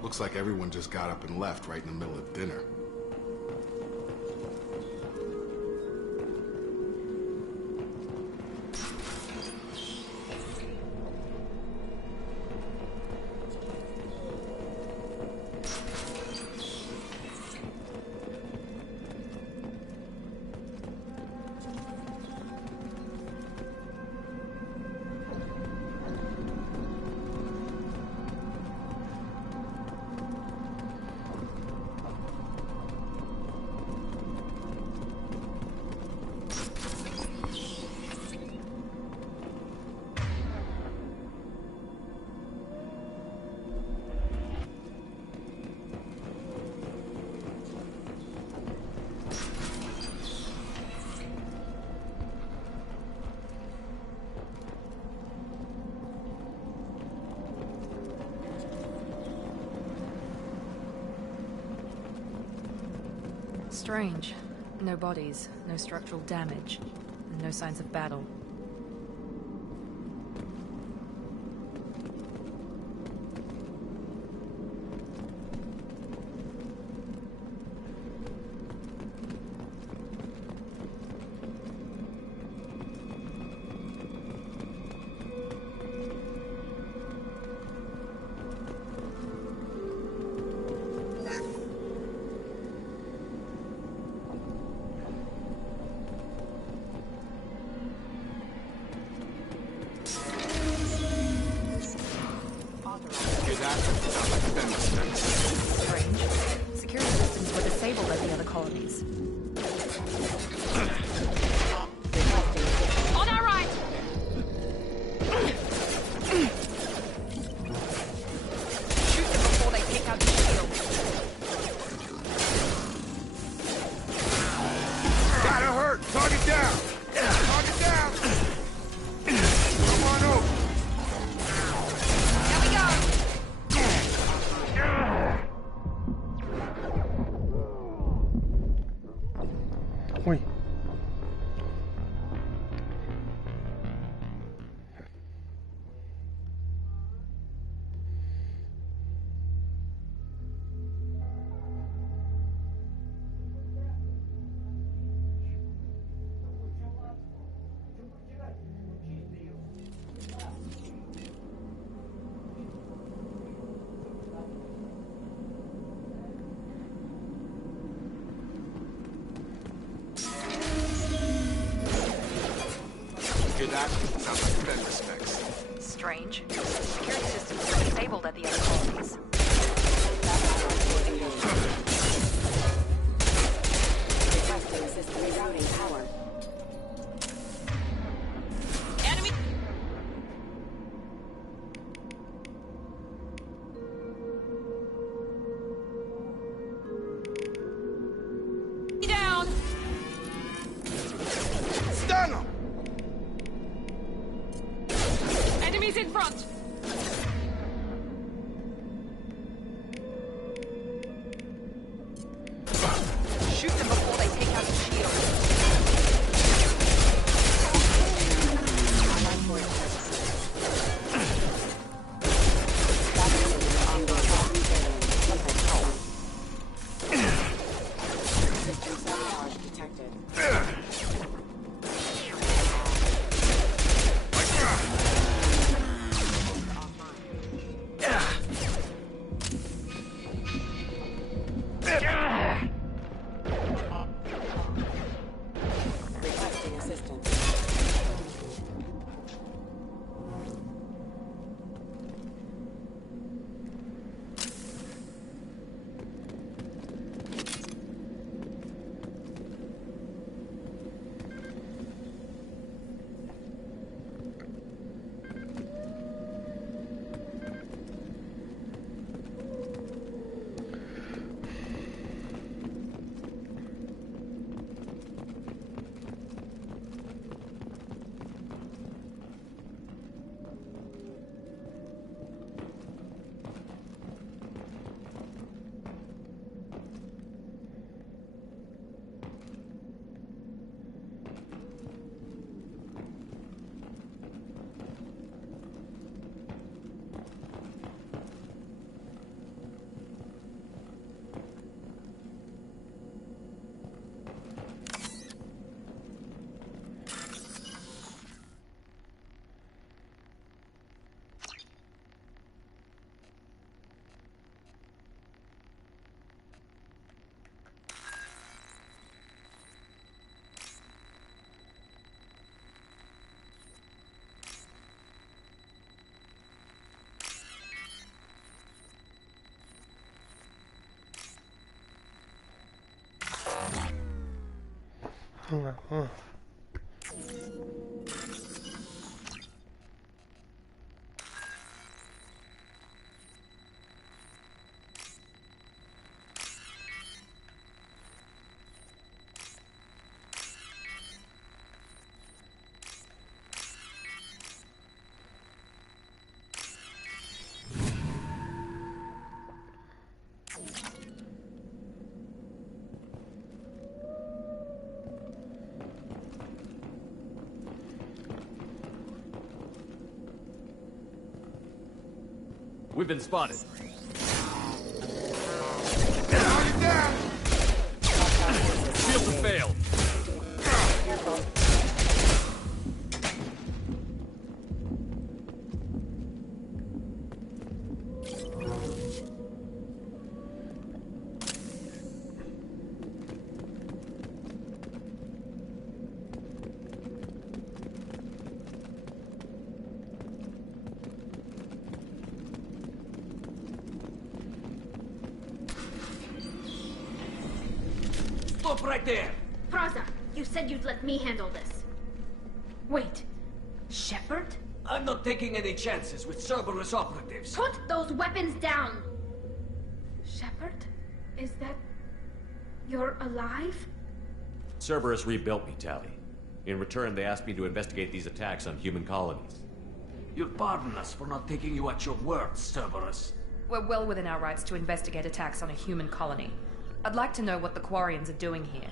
Looks like everyone just got up and left right in the middle of dinner. Strange. No bodies, no structural damage, and no signs of battle. Strange. Security systems were disabled at the other colonies. On our right! Shoot them before they pick out the shield. Gotta hurt! Target down! Target down! Come on over! Here we go! Uy. Hear that? Sounds like bed respects. Strange. Security systems were disabled at the other colonies. Requesting system rerouting power. Enemy! Down! Stun them! Enemies in front! Shoot We've been spotted. Shields have failed. Stop right there! Praza, you said you'd let me handle this. Wait, Shepard? I'm not taking any chances with Cerberus operatives. Put those weapons down! Shepard? Is that... you're alive? Cerberus rebuilt me, Tally. In return, they asked me to investigate these attacks on human colonies. You'll pardon us for not taking you at your word, Cerberus. We're well within our rights to investigate attacks on a human colony. I'd like to know what the Quarians are doing here.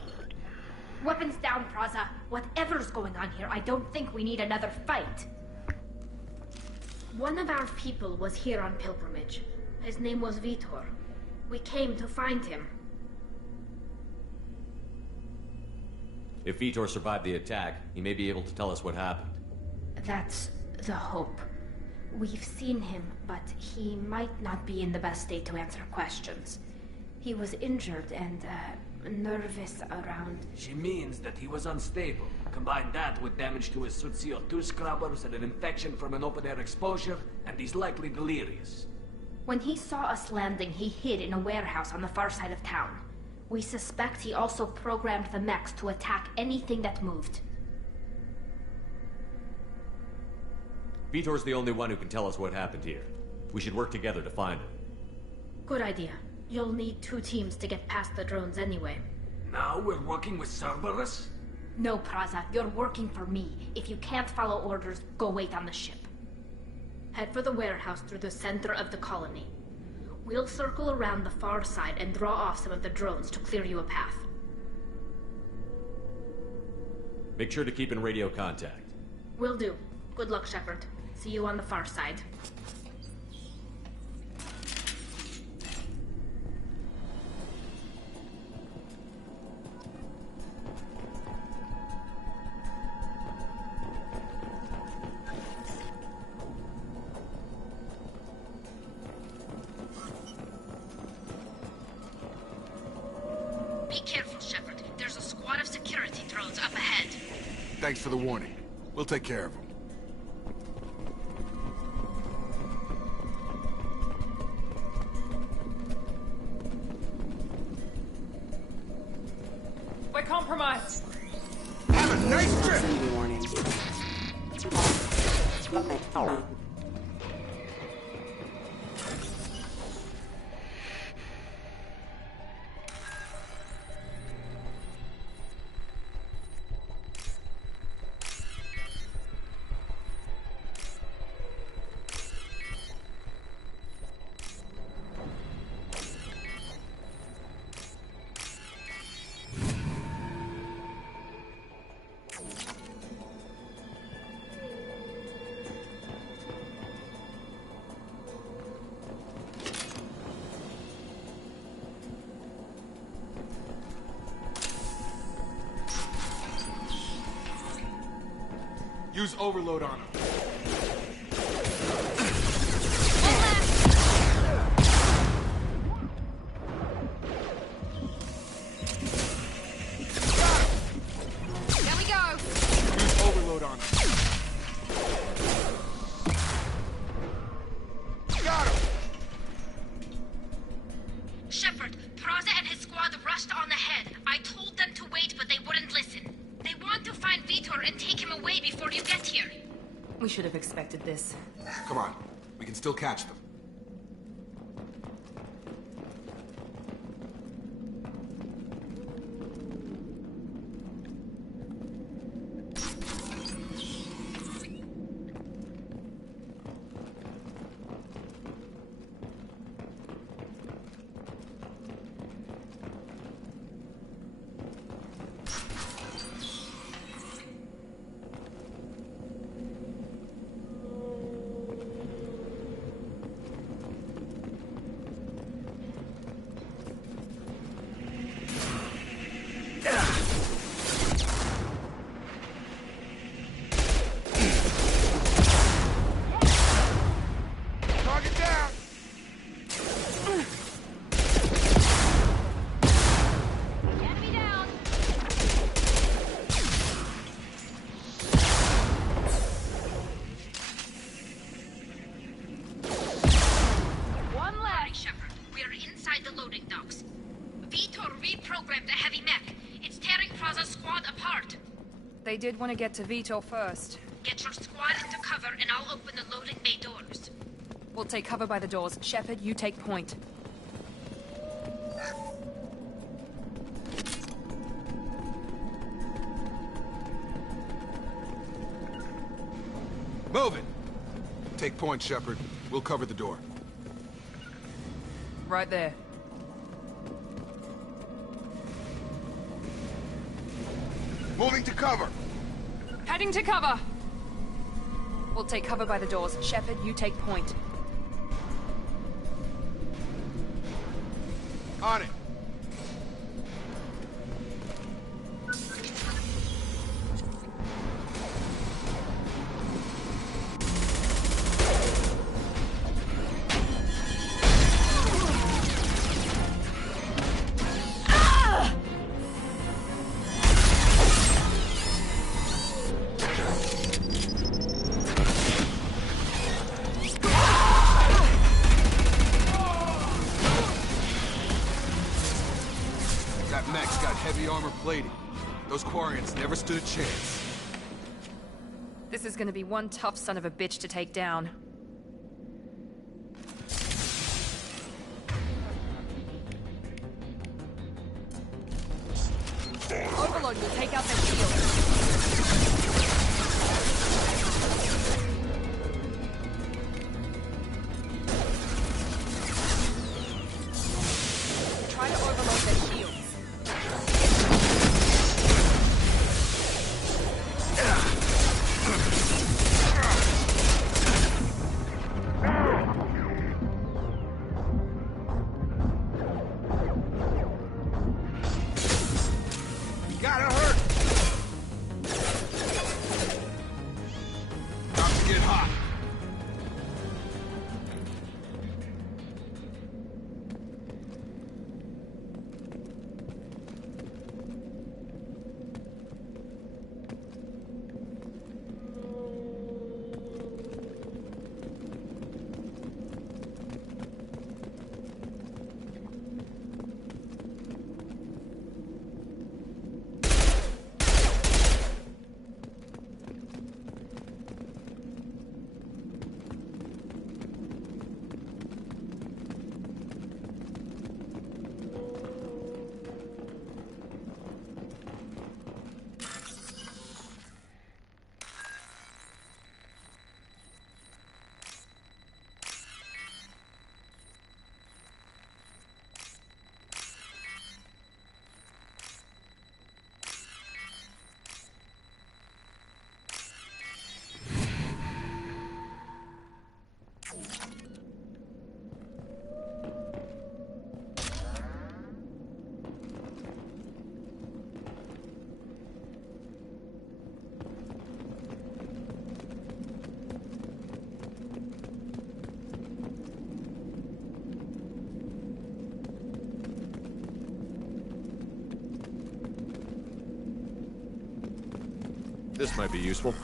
Weapons down, Praza. Whatever's going on here, I don't think we need another fight. One of our people was here on pilgrimage. His name was Vitor. We came to find him. If Vitor survived the attack, he may be able to tell us what happened. That's the hope. We've seen him, but he might not be in the best state to answer questions. He was injured and, nervous around... She means that he was unstable. Combine that with damage to his suit CO2 scrubbers and an infection from an open-air exposure, and he's likely delirious. When he saw us landing, he hid in a warehouse on the far side of town. We suspect he also programmed the mechs to attack anything that moved. Vitor's the only one who can tell us what happened here. We should work together to find him. Good idea. You'll need 2 teams to get past the drones anyway. Now we're working with Cerberus? No, Praza. You're working for me. If you can't follow orders, go wait on the ship. Head for the warehouse through the center of the colony. We'll circle around the far side and draw off some of the drones to clear you a path. Make sure to keep in radio contact. Will do. Good luck, Shepard. See you on the far side. Be careful, Shepard. There's a squad of security drones up ahead. Thanks for the warning. We'll take care of them. We're compromised! Have a nice trip! Warning. Okay. Use overload on him. There we go! Use overload on him. Got him! Shepard, Praza and his squad rushed on ahead. I told them to wait, but they wouldn't listen. should have expected this. Come on, we can still catch them. They did want to get to Vito first. Get your squad into cover and I'll open the loading bay doors. We'll take cover by the doors. Shepard, you take point. Move it! Take point, Shepard. We'll cover the door. Right there. Moving to cover! Heading to cover! We'll take cover by the doors. Shepard, you take point. On it! Those Quarians never stood a chance. This is gonna be one tough son of a bitch to take down. Overload will take out their shield. Try to overload their shields. This might be useful.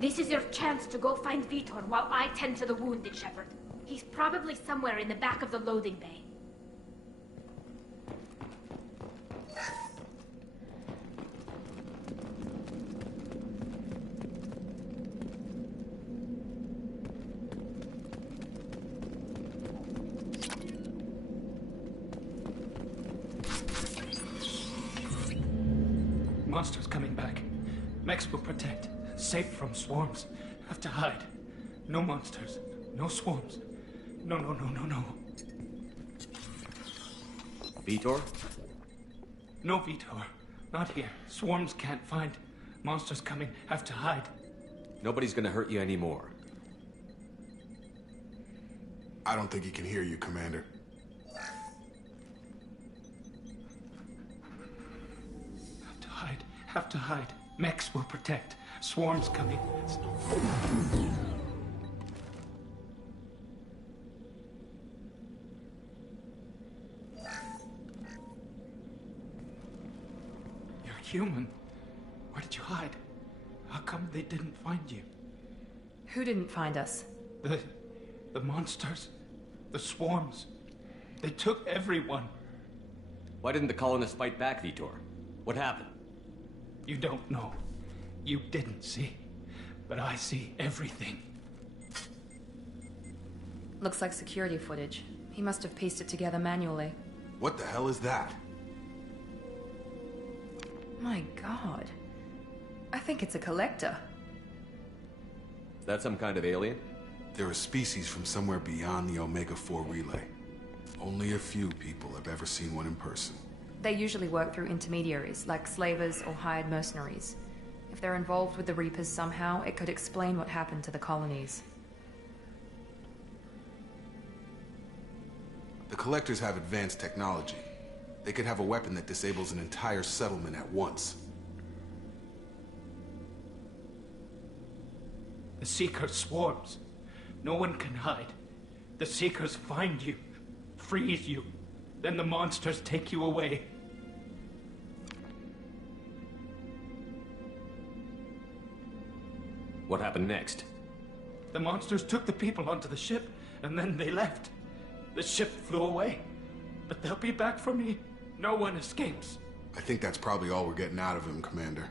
This is your chance to go find Vitor while I tend to the wounded, Shepard. He's probably somewhere in the back of the loading bay. Monsters coming back. Mechs will protect. Safe from swarms. Have to hide. No monsters. No swarms. No. Vitor? No Vitor. Not here. Swarms can't find. Monsters coming. Have to hide. Nobody's gonna hurt you anymore. I don't think he can hear you, Commander. Have to hide. Mechs will protect. Swarms coming. You're human. Where did you hide? How come they didn't find you? Who didn't find us? The monsters. The swarms. They took everyone. Why didn't the colonists fight back, Vitor? What happened? You don't know. You didn't see. But I see everything. Looks like security footage. He must have pieced it together manually. What the hell is that? My god. I think it's a collector. Is that some kind of alien? They're a species from somewhere beyond the Omega-4 relay. Only a few people have ever seen one in person. They usually work through intermediaries, like slavers or hired mercenaries. If they're involved with the Reapers somehow, it could explain what happened to the colonies. The Collectors have advanced technology. They could have a weapon that disables an entire settlement at once. The Seekers swarms. No one can hide. The Seekers find you, freeze you. Then the monsters take you away. What happened next? The monsters took the people onto the ship, and then they left. The ship flew away. But they'll be back for me. No one escapes. I think that's probably all we're getting out of him, Commander.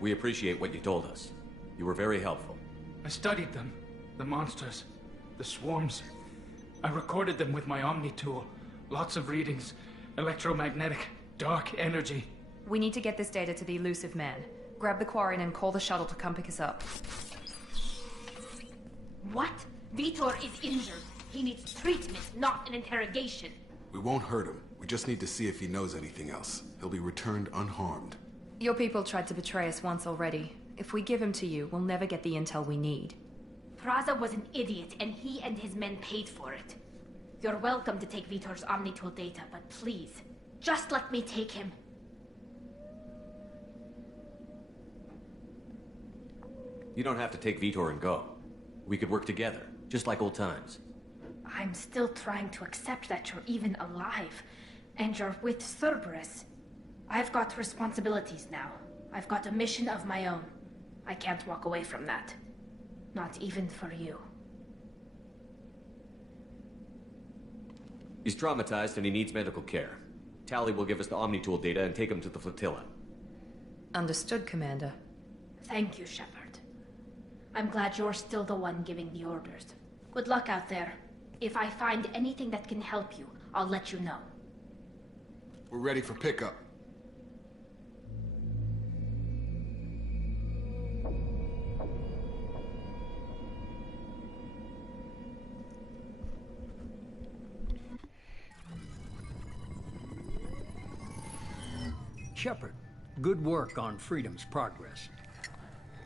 We appreciate what you told us. You were very helpful. I studied them. The monsters. The swarms. I recorded them with my Omni tool. Lots of readings. Electromagnetic. Dark energy. We need to get this data to the elusive man. Grab the Quarian and call the shuttle to come pick us up. What? Vitor is injured. He needs treatment, not an interrogation. We won't hurt him. We just need to see if he knows anything else. He'll be returned unharmed. Your people tried to betray us once already. If we give him to you, we'll never get the intel we need. Praza was an idiot, and he and his men paid for it. You're welcome to take Vitor's Omnitool data, but please, just let me take him. You don't have to take Vitor and go. We could work together, just like old times. I'm still trying to accept that you're even alive, and you're with Cerberus. I've got responsibilities now. I've got a mission of my own. I can't walk away from that. Not even for you. He's traumatized and he needs medical care. Tally will give us the Omnitool data and take him to the flotilla. Understood, Commander. Thank you, Shepard. I'm glad you're still the one giving the orders. Good luck out there. If I find anything that can help you, I'll let you know. We're ready for pickup. Shepard, good work on Freedom's progress.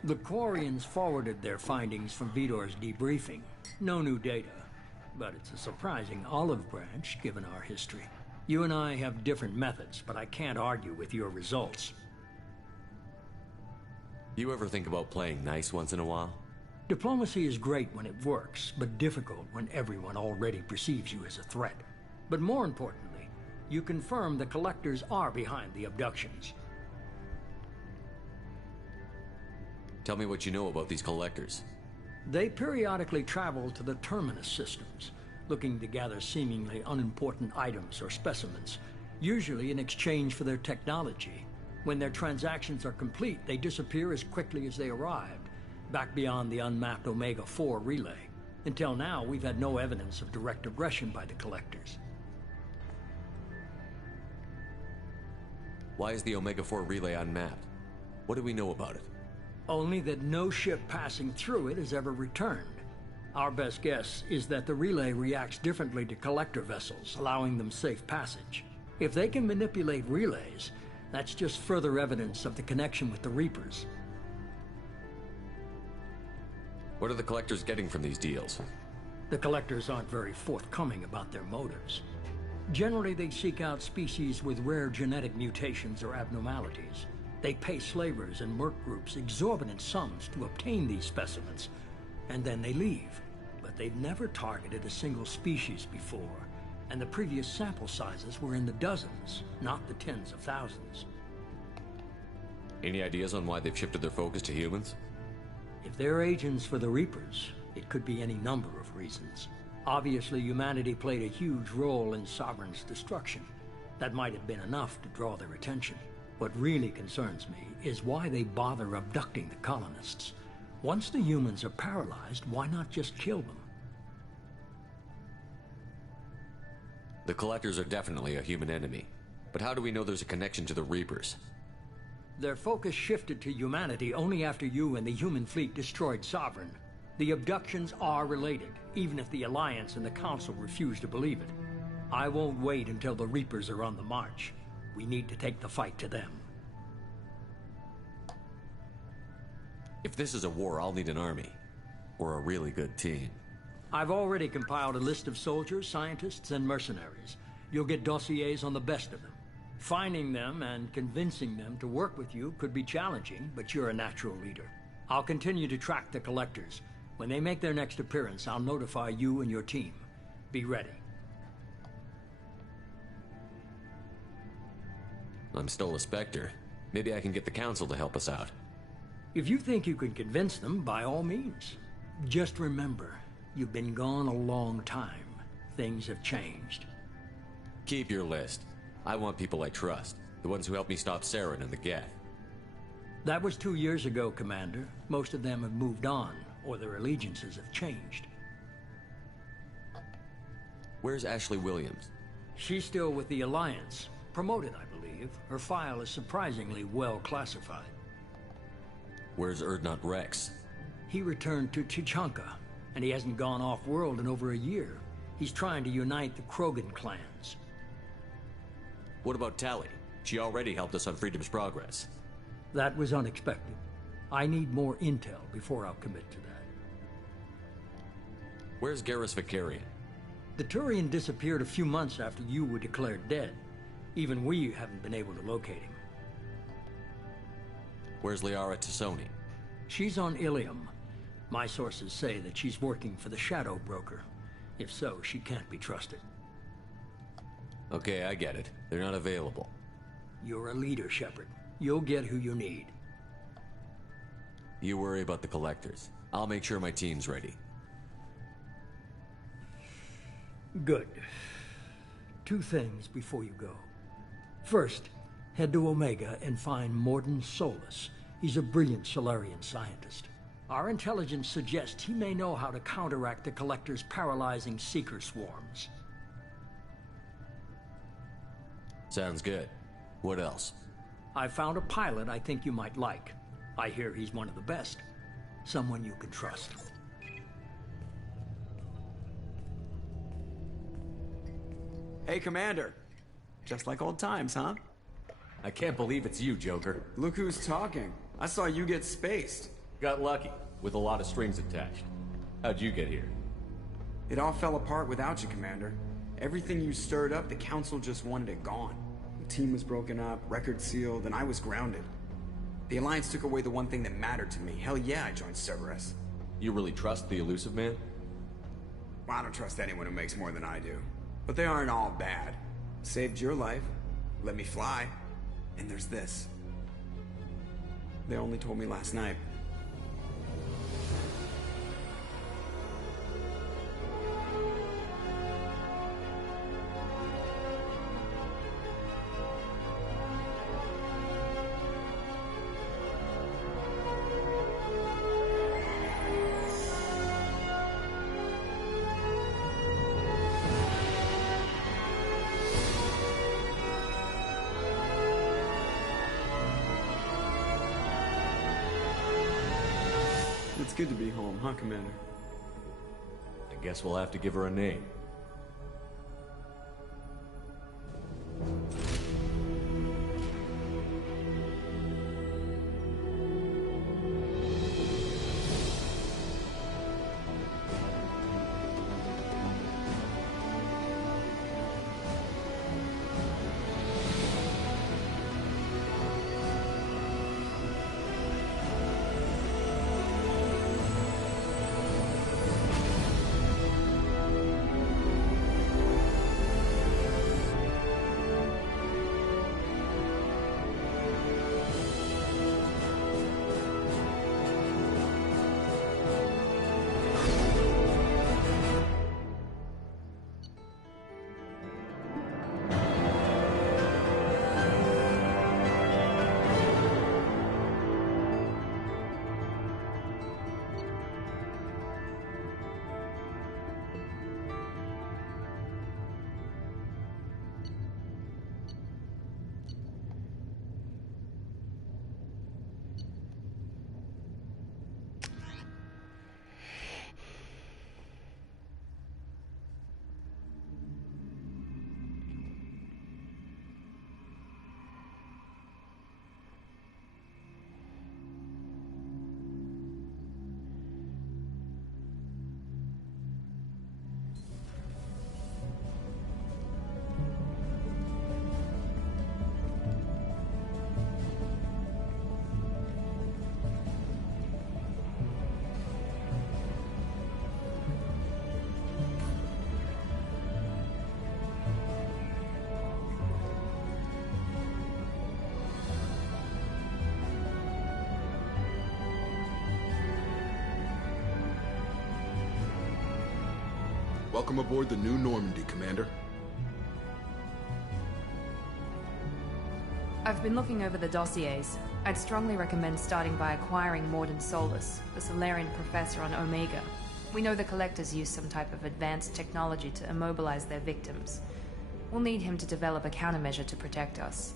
The Quarians forwarded their findings from Vitor's debriefing. No new data, but it's a surprising olive branch given our history. You and I have different methods, but I can't argue with your results. You ever think about playing nice once in a while? Diplomacy is great when it works, but difficult when everyone already perceives you as a threat. But more importantly, you confirm the Collectors are behind the abductions. Tell me what you know about these collectors. They periodically travel to the terminus systems, looking to gather seemingly unimportant items or specimens, usually in exchange for their technology. When their transactions are complete, they disappear as quickly as they arrived, back beyond the unmapped Omega-4 relay. Until now, we've had no evidence of direct aggression by the collectors. Why is the Omega-4 relay unmapped? What do we know about it? Only that no ship passing through it has ever returned. Our best guess is that the relay reacts differently to collector vessels, allowing them safe passage. If they can manipulate relays, that's just further evidence of the connection with the Reapers. What are the collectors getting from these deals? The collectors aren't very forthcoming about their motives. Generally, they seek out species with rare genetic mutations or abnormalities. They pay slavers and merc groups exorbitant sums to obtain these specimens, and then they leave. But they've never targeted a single species before, and the previous sample sizes were in the dozens, not the tens of thousands. Any ideas on why they've shifted their focus to humans? If they're agents for the Reapers, it could be any number of reasons. Obviously, humanity played a huge role in Sovereign's destruction. That might have been enough to draw their attention. What really concerns me is why they bother abducting the colonists. Once the humans are paralyzed, why not just kill them? The collectors are definitely a human enemy. But how do we know there's a connection to the Reapers? Their focus shifted to humanity only after you and the human fleet destroyed Sovereign. The abductions are related, even if the Alliance and the Council refuse to believe it. I won't wait until the Reapers are on the march. We need to take the fight to them. If this is a war, I'll need an army. Or a really good team. I've already compiled a list of soldiers, scientists, and mercenaries. You'll get dossiers on the best of them. Finding them and convincing them to work with you could be challenging, but you're a natural leader. I'll continue to track the collectors. When they make their next appearance, I'll notify you and your team. Be ready. I'm still a Spectre. Maybe I can get the Council to help us out. If you think you can convince them, by all means. Just remember, you've been gone a long time. Things have changed. Keep your list. I want people I trust. The ones who helped me stop Saren and the Geth. That was 2 years ago, Commander. Most of them have moved on, or their allegiances have changed. Where's Ashley Williams? She's still with the Alliance. Promoted, I believe. Her file is surprisingly well classified. Where's Erdnot Rex? He returned to Chichanka, and he hasn't gone off-world in over a year. He's trying to unite the Krogan clans. What about Tali? She already helped us on Freedom's Progress. That was unexpected. I need more intel before I'll commit to that. Where's Garrus Vicarian? The Turian disappeared a few months after you were declared dead. Even we haven't been able to locate him. Where's Liara Tassoni? She's on Ilium. My sources say that she's working for the Shadow Broker. If so, she can't be trusted. Okay, I get it. They're not available. You're a leader, Shepard. You'll get who you need. You worry about the collectors. I'll make sure my team's ready. Good. 2 things before you go. First, head to Omega and find Mordin Solus. He's a brilliant Solarian scientist. Our intelligence suggests he may know how to counteract the Collector's paralyzing Seeker swarms. Sounds good. What else? I found a pilot I think you might like. I hear he's one of the best. Someone you can trust. Hey, Commander. Just like old times, huh? I can't believe it's you, Joker. Look who's talking. I saw you get spaced. Got lucky, with a lot of strings attached. How'd you get here? It all fell apart without you, Commander. Everything you stirred up, the Council just wanted it gone. The team was broken up, record sealed, and I was grounded. The Alliance took away the one thing that mattered to me. Hell yeah, I joined Cerberus. You really trust the Elusive Man? Well, I don't trust anyone who makes more than I do. But they aren't all bad. Saved your life, let me fly, and there's this. They only told me last night. It's good to be home, huh, Commander? I guess we'll have to give her a name. Welcome aboard the New Normandy, Commander. I've been looking over the dossiers. I'd strongly recommend starting by acquiring Morden Solus, the Solarian professor on Omega. We know the Collectors use some type of advanced technology to immobilize their victims. We'll need him to develop a countermeasure to protect us.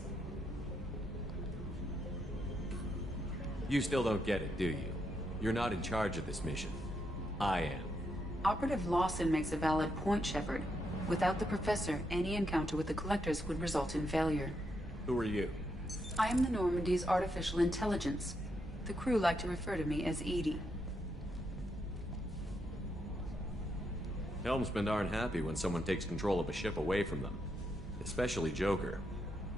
You still don't get it, do you? You're not in charge of this mission. I am. Operative Lawson makes a valid point, Shepard. Without the Professor, any encounter with the Collectors would result in failure. Who are you? I am the Normandy's artificial intelligence. The crew like to refer to me as Edie. Helmsmen aren't happy when someone takes control of a ship away from them. Especially Joker.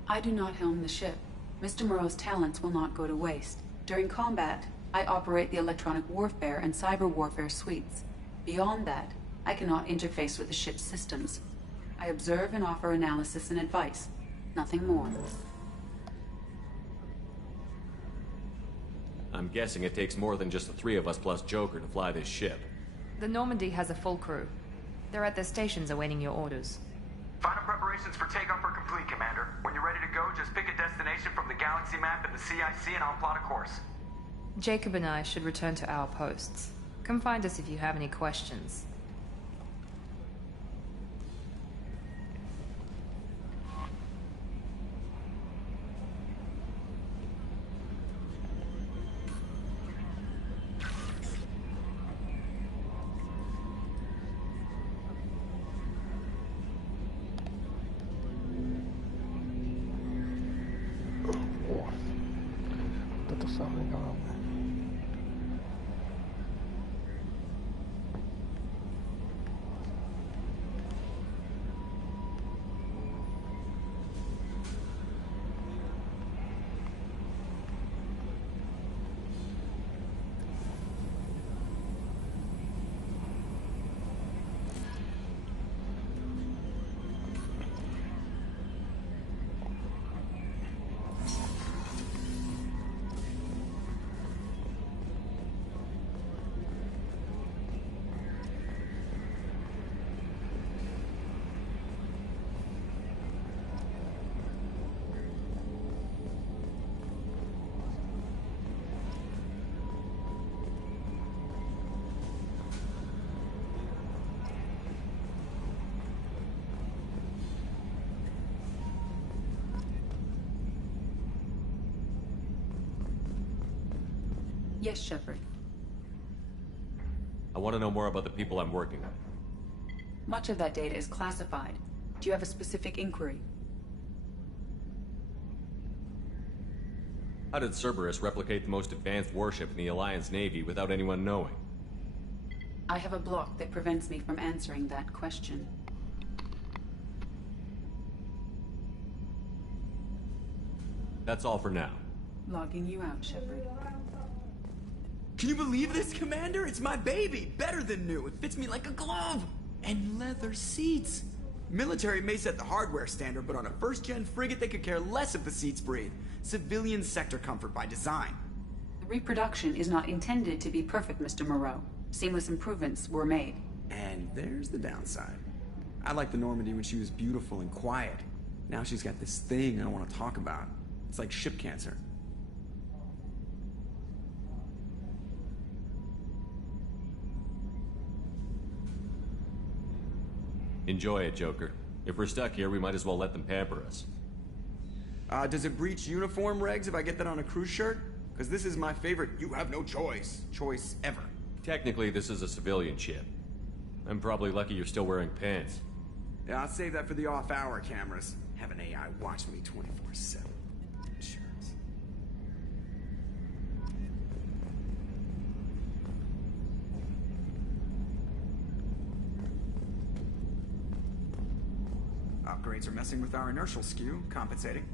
I do not helm the ship. Mr. Moreau's talents will not go to waste. During combat, I operate the electronic warfare and cyber warfare suites. Beyond that, I cannot interface with the ship's systems. I observe and offer analysis and advice. Nothing more. I'm guessing it takes more than just the three of us plus Joker to fly this ship. The Normandy has a full crew. They're at their stations awaiting your orders. Final preparations for takeoff are complete, Commander. When you're ready to go, just pick a destination from the galaxy map and the CIC and I'll plot a course. Jacob and I should return to our posts. Come find us if you have any questions. Это самое главное. Yes, Shepard. I want to know more about the people I'm working with. Much of that data is classified. Do you have a specific inquiry? How did Cerberus replicate the most advanced warship in the Alliance Navy without anyone knowing? I have a block that prevents me from answering that question. That's all for now. Logging you out, Shepard. Can you believe this, Commander? It's my baby! Better than new. It fits me like a glove! And leather seats. Military may set the hardware standard, but on a first-gen frigate, they could care less if the seats breathe. Civilian sector comfort by design. The reproduction is not intended to be perfect, Mr. Moreau. Seamless improvements were made. And there's the downside. I liked the Normandy when she was beautiful and quiet. Now she's got this thing I don't want to talk about. It's like ship cancer. Enjoy it, Joker. If we're stuck here, we might as well let them pamper us. Does it breach uniform regs if I get that on a cruise shirt? Because this is my favorite you have no choice ever. Technically, this is a civilian ship. I'm probably lucky you're still wearing pants. Yeah, I'll save that for the off-hour cameras. Have an AI watch me 24/7. Insurance. Upgrades are messing with our inertial skew, compensating.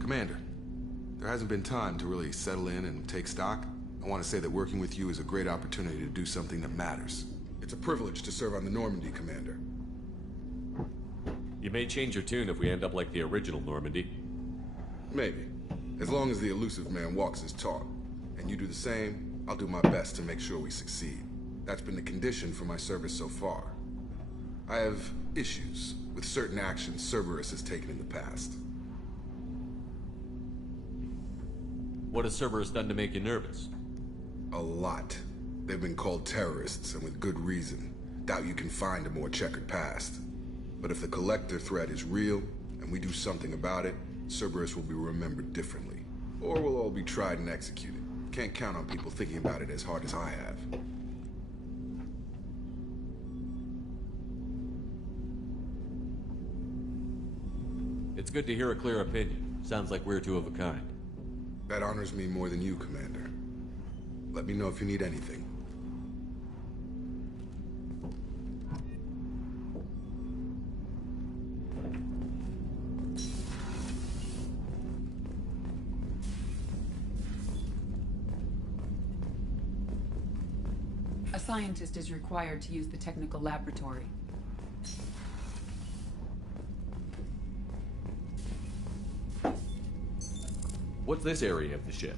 Commander, there hasn't been time to really settle in and take stock. I want to say that working with you is a great opportunity to do something that matters. It's a privilege to serve on the Normandy, Commander. You may change your tune if we end up like the original Normandy. Maybe. As long as the elusive man walks his talk. And you do the same, I'll do my best to make sure we succeed. That's been the condition for my service so far. I have issues with certain actions Cerberus has taken in the past. What has Cerberus done to make you nervous? A lot. They've been called terrorists, and with good reason. Doubt you can find a more checkered past. But if the Collector threat is real, and we do something about it, Cerberus will be remembered differently. Or we'll all be tried and executed. Can't count on people thinking about it as hard as I have. It's good to hear a clear opinion. Sounds like we're two of a kind. That honors me more than you, Commander. Let me know if you need anything. A scientist is required to use the technical laboratory. What's this area of the ship?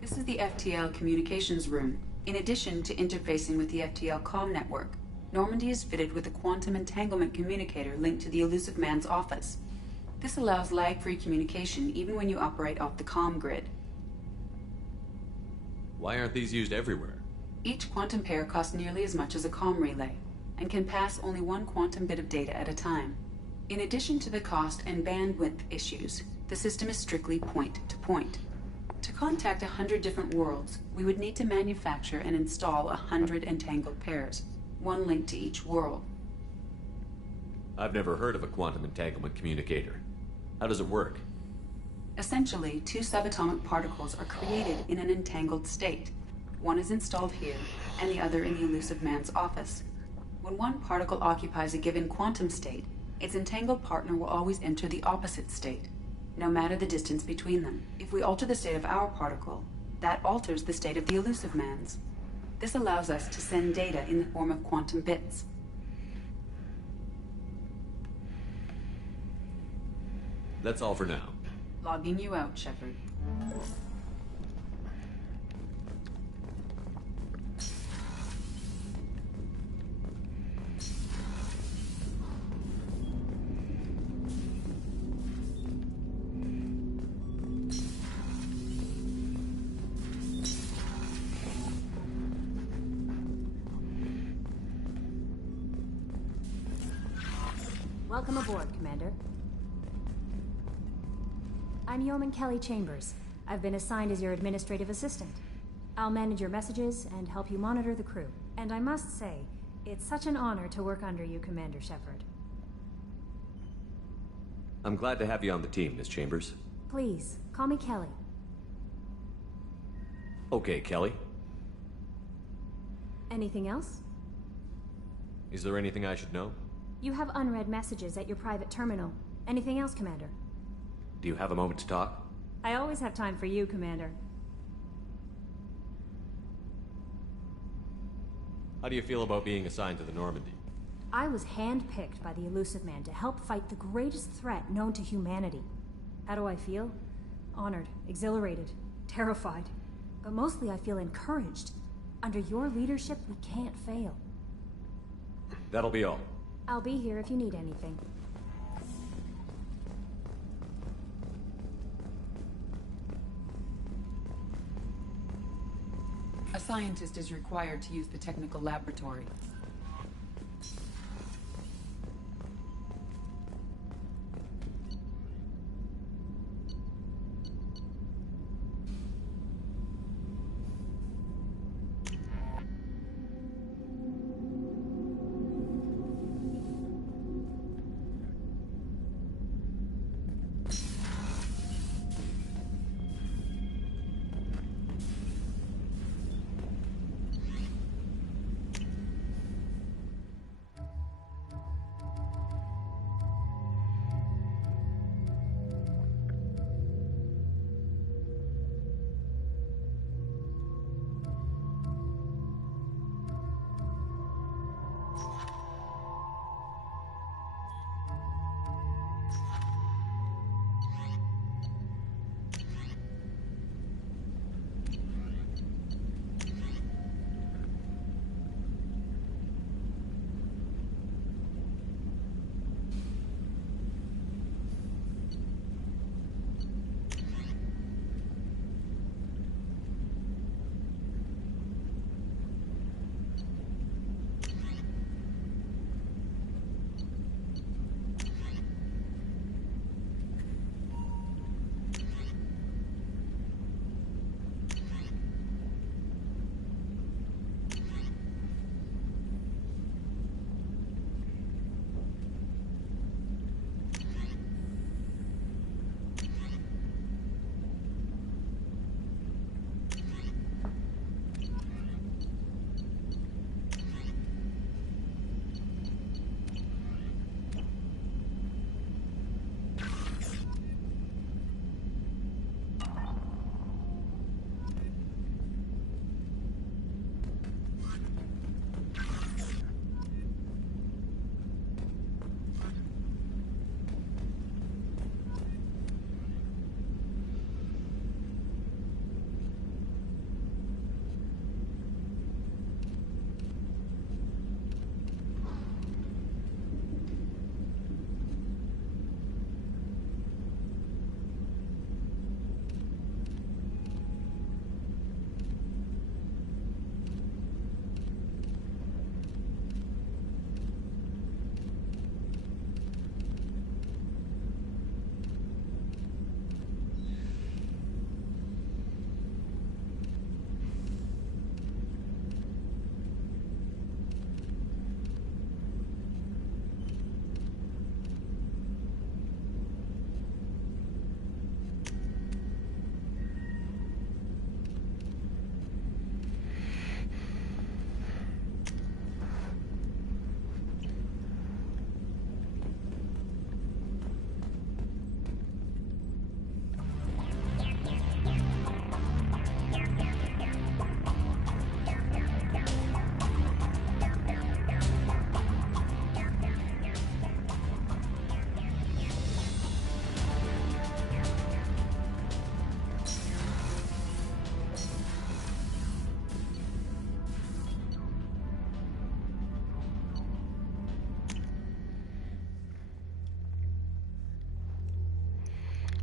This is the FTL communications room. In addition to interfacing with the FTL comm network, Normandy is fitted with a quantum entanglement communicator linked to the Elusive Man's office. This allows lag-free communication even when you operate off the comm grid. Why aren't these used everywhere? Each quantum pair costs nearly as much as a comm relay, and can pass only one quantum bit of data at a time. In addition to the cost and bandwidth issues, the system is strictly point-to-point. To contact 100 different worlds, we would need to manufacture and install 100 entangled pairs, one link to each world. I've never heard of a quantum entanglement communicator. How does it work? Essentially, two subatomic particles are created in an entangled state. One is installed here, and the other in the Elusive Man's office. When one particle occupies a given quantum state, its entangled partner will always enter the opposite state, no matter the distance between them. If we alter the state of our particle, that alters the state of the Elusive Man's. This allows us to send data in the form of quantum bits. That's all for now. Logging you out, Shepard. Welcome aboard, Commander. I'm Yeoman Kelly Chambers. I've been assigned as your administrative assistant. I'll manage your messages and help you monitor the crew. And I must say, it's such an honor to work under you, Commander Shepard. I'm glad to have you on the team, Miss Chambers. Please, call me Kelly. Okay, Kelly. Anything else? Is there anything I should know? You have unread messages at your private terminal. Anything else, Commander? Do you have a moment to talk? I always have time for you, Commander. How do you feel about being assigned to the Normandy? I was handpicked by the Elusive Man to help fight the greatest threat known to humanity. How do I feel? Honored, exhilarated, terrified. But mostly I feel encouraged. Under your leadership, we can't fail. That'll be all. I'll be here if you need anything. A scientist is required to use the technical laboratory.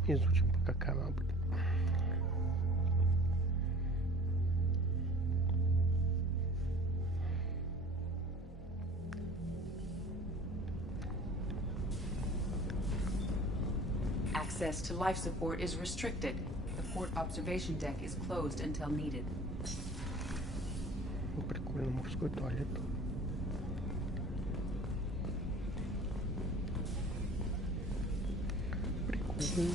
Изучим пока корабль. Access to life support is restricted. The port observation deck is closed until needed. Прикольно, мужской туалет. Прикольно.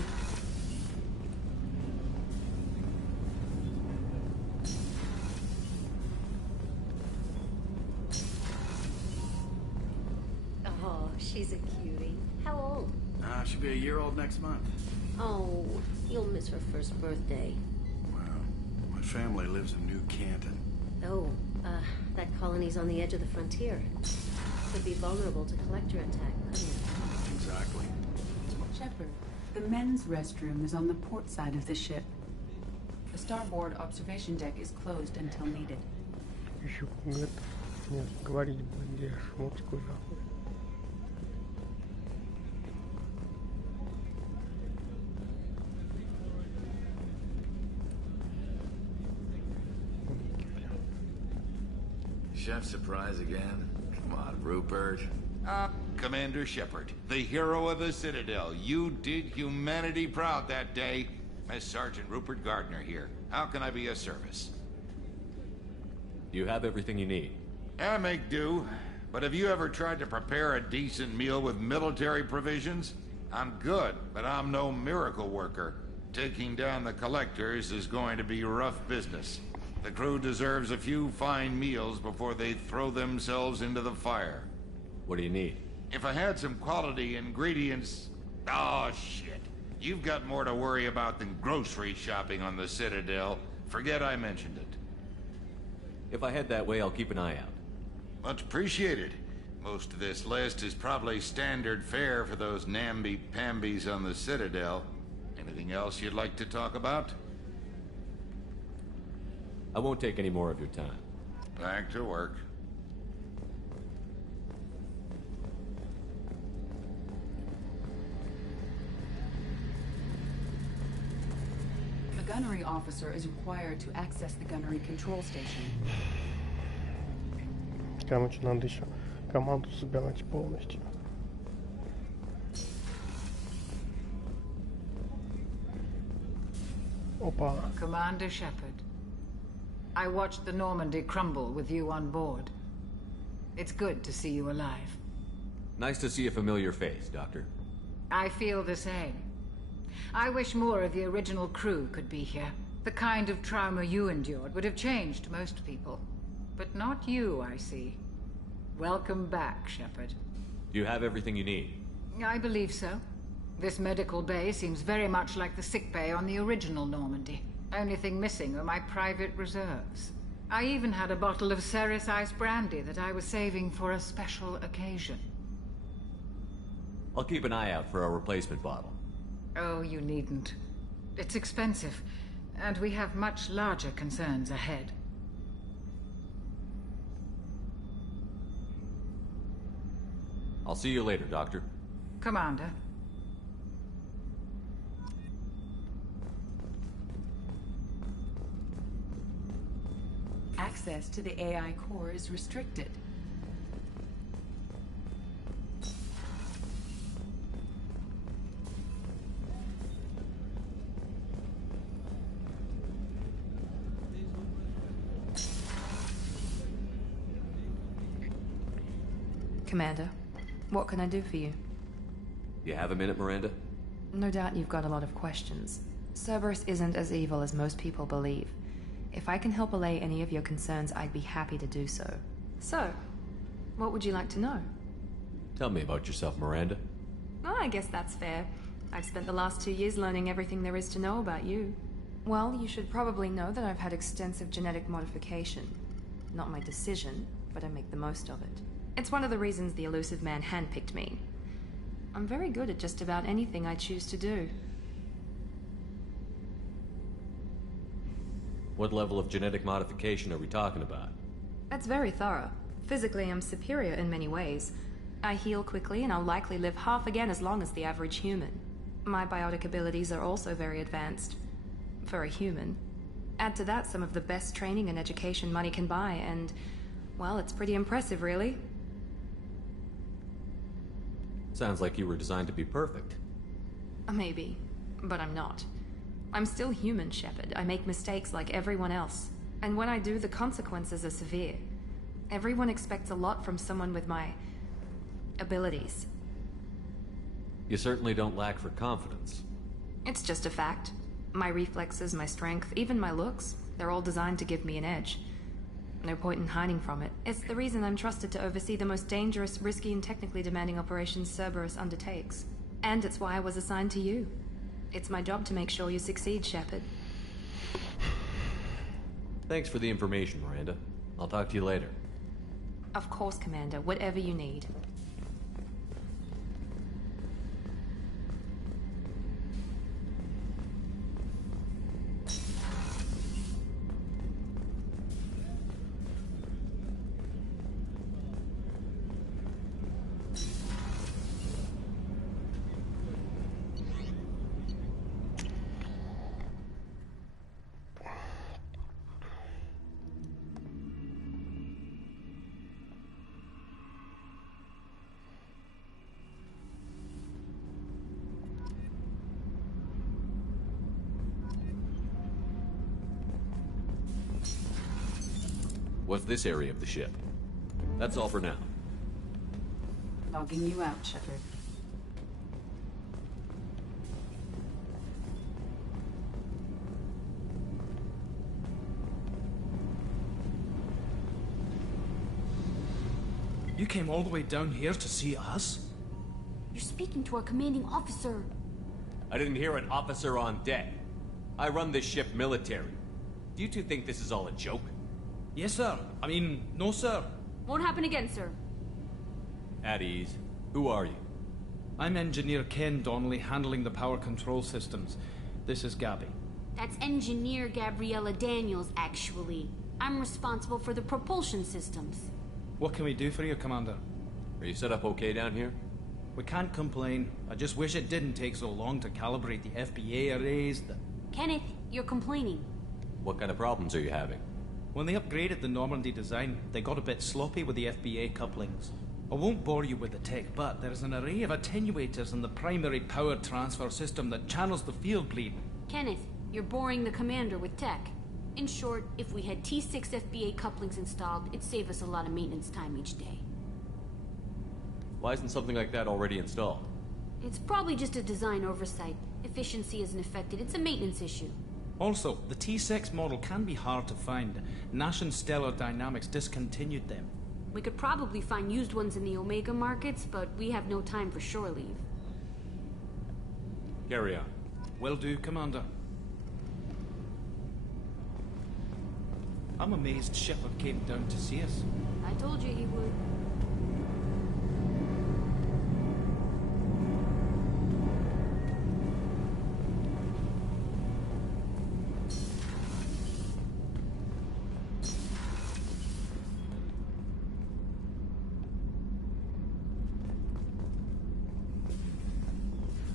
Oh, she's a cutie. How old? She'll be a year old next month. Oh, you'll miss her first birthday. Well, my family lives in New Canton. Oh, that colony's on the edge of the frontier. Could be vulnerable to collector attack, couldn't it? Exactly. Shepard, the men's restroom is on the port side of the ship. The starboard observation deck is closed until needed. Еще нет. Нет, говорить будешь мужской нахуй. Chef surprise again? Come on, Rupert. Commander Shepard, the hero of the Citadel. You did humanity proud that day. As Sergeant Rupert Gardner here. How can I be of service? You have everything you need. I make do. But have you ever tried to prepare a decent meal with military provisions? I'm good, but I'm no miracle worker. Taking down the collectors is going to be rough business. The crew deserves a few fine meals before they throw themselves into the fire. What do you need? If I had some quality ingredients... Oh, shit. You've got more to worry about than grocery shopping on the Citadel. Forget I mentioned it. If I head that way, I'll keep an eye out. Much appreciated. Most of this list is probably standard fare for those namby-pambies on the Citadel. Anything else you'd like to talk about? I won't take any more of your time. Back to work. The gunnery officer is required to access the gunnery control station. Короче, надо еще команду собирать полностью. Опа. Commander Shepard, I watched the Normandy crumble with you on board. It's good to see you alive. Nice to see a familiar face, Doctor. I feel the same. I wish more of the original crew could be here. The kind of trauma you endured would have changed most people. But not you, I see. Welcome back, Shepard. Do you have everything you need? I believe so. This medical bay seems very much like the sick bay on the original Normandy. Only thing missing are my private reserves. I even had a bottle of Ceres Ice brandy that I was saving for a special occasion. I'll keep an eye out for a replacement bottle. Oh, you needn't. It's expensive, and we have much larger concerns ahead. I'll see you later, Doctor. Commander. Access to the AI core is restricted. Commander, what can I do for you? You have a minute, Miranda? No doubt you've got a lot of questions. Cerberus isn't as evil as most people believe. If I can help allay any of your concerns, I'd be happy to do so. So, what would you like to know? Tell me about yourself, Miranda. Oh, I guess that's fair. I've spent the last 2 years learning everything there is to know about you. Well, you should probably know that I've had extensive genetic modification. Not my decision, but I make the most of it. It's one of the reasons the elusive man handpicked me. I'm very good at just about anything I choose to do. What level of genetic modification are we talking about? That's very thorough. Physically, I'm superior in many ways. I heal quickly, and I'll likely live half again as long as the average human. My biotic abilities are also very advanced. For a human. Add to that some of the best training and education money can buy, and, well, it's pretty impressive, really. Sounds like you were designed to be perfect. Maybe, but I'm not. I'm still human, Shepard. I make mistakes like everyone else. And when I do, the consequences are severe. Everyone expects a lot from someone with my abilities. You certainly don't lack for confidence. It's just a fact. My reflexes, my strength, even my looks, they're all designed to give me an edge. No point in hiding from it. It's the reason I'm trusted to oversee the most dangerous, risky, and technically demanding operations Cerberus undertakes. And it's why I was assigned to you. It's my job to make sure you succeed, Shepard. Thanks for the information, Miranda. I'll talk to you later. Of course, Commander. Whatever you need. What's this area of the ship? That's all for now. Logging you out, Shepard. You came all the way down here to see us? You're speaking to our commanding officer. I didn't hear an officer on deck. I run this ship military. Do you two think this is all a joke? Yes, sir. I mean, no, sir. Won't happen again, sir. At ease. Who are you? I'm Engineer Ken Donnelly, handling the power control systems. This is Gabby. That's Engineer Gabriella Daniels, actually. I'm responsible for the propulsion systems. What can we do for you, Commander? Are you set up okay down here? We can't complain. I just wish it didn't take so long to calibrate the FBA arrays. Kenneth, you're complaining. What kind of problems are you having? When they upgraded the Normandy design, they got a bit sloppy with the FBA couplings. I won't bore you with the tech, but there is an array of attenuators in the primary power transfer system that channels the field bleed. Kenneth, you're boring the commander with tech. In short, if we had T6 FBA couplings installed, it'd save us a lot of maintenance time each day. Why isn't something like that already installed? It's probably just a design oversight. Efficiency isn't affected, it's a maintenance issue. Also, the T6 model can be hard to find. Nash and Stellar Dynamics discontinued them. We could probably find used ones in the Omega markets, but we have no time for shore leave. Carry on. Will do, Commander. I'm amazed Shepard came down to see us. I told you he would.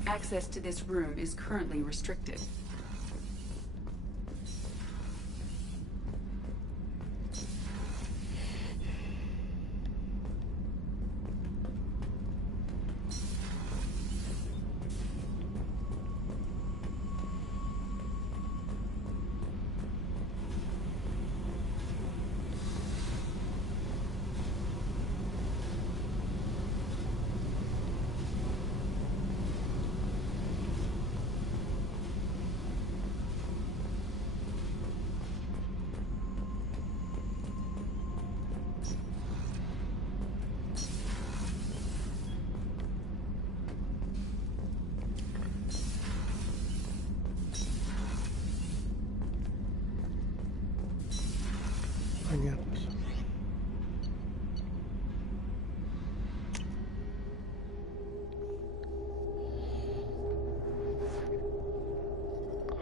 Access to this room is currently restricted. Понятно.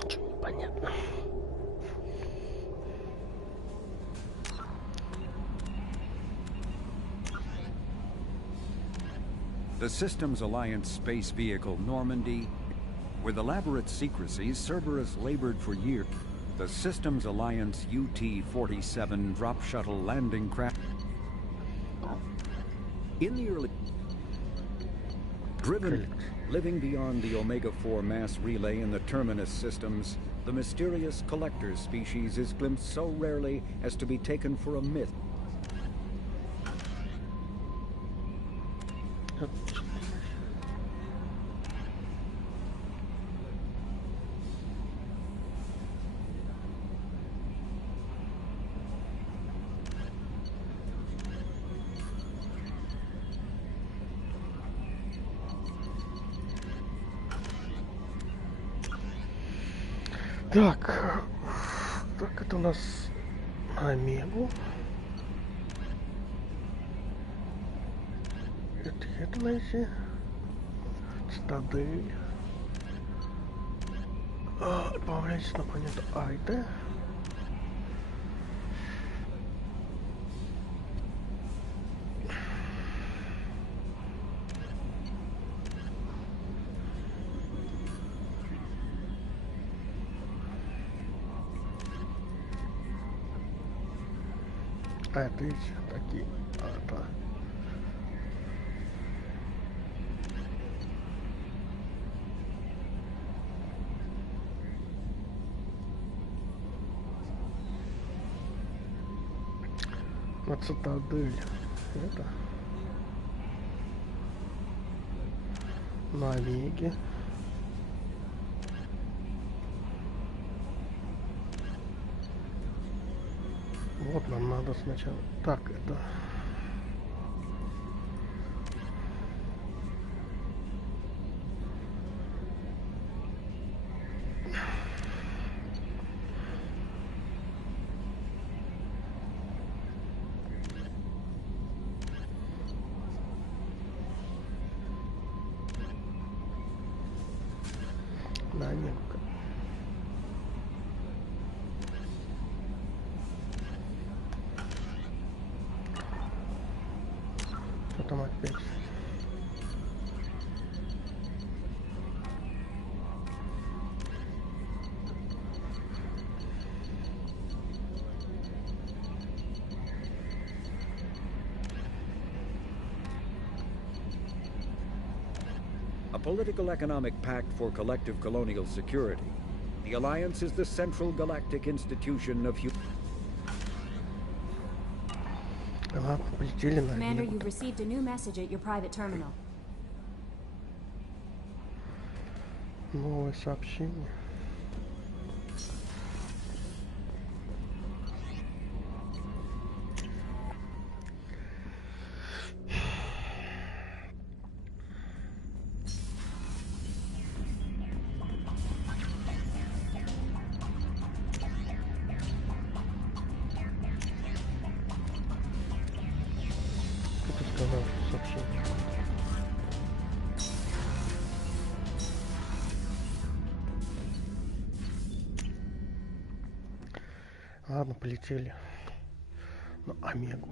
Ничего не понятно. The Systems Alliance space vehicle Normandy With elaborate secrecy, Cerberus labored for years. The Systems Alliance UT-47 drop shuttle landing craft. In the early... Driven, living beyond the Omega-4 mass relay in the Terminus systems, the mysterious collector species is glimpsed so rarely as to be taken for a myth. Так, это у нас Омегу. Это найти. Цитадель. Отправляйтесь на планету Айде. А это эти такие. Это. На цитадель. Это. На Омеге. Вот нам надо сначала. Так, это. Да, нет. Потом опять. A political economic pact for collective colonial security. The Alliance is the central galactic institution of human... Commander, you received a new message at your private terminal. Новое сообщение. Ладно, полетели на Омегу.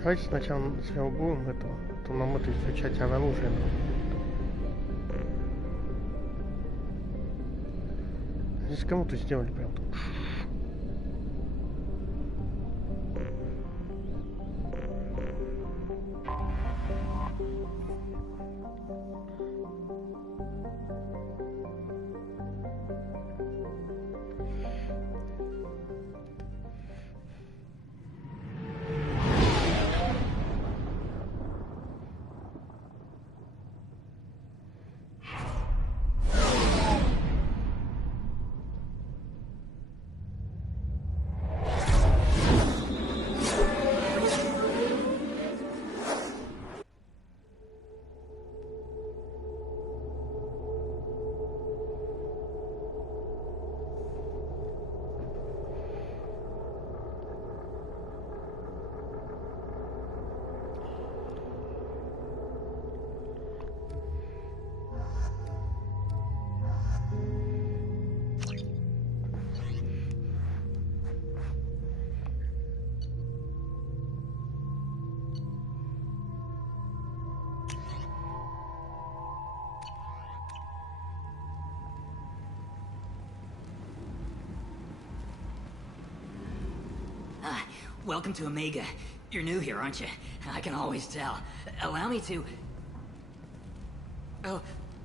Давайте сначала будем этого, то нам это изучать оружие. Здесь кому-то сделали прям. Welcome to Omega. You're new here, aren't you? I can always tell. Allow me to... Oh,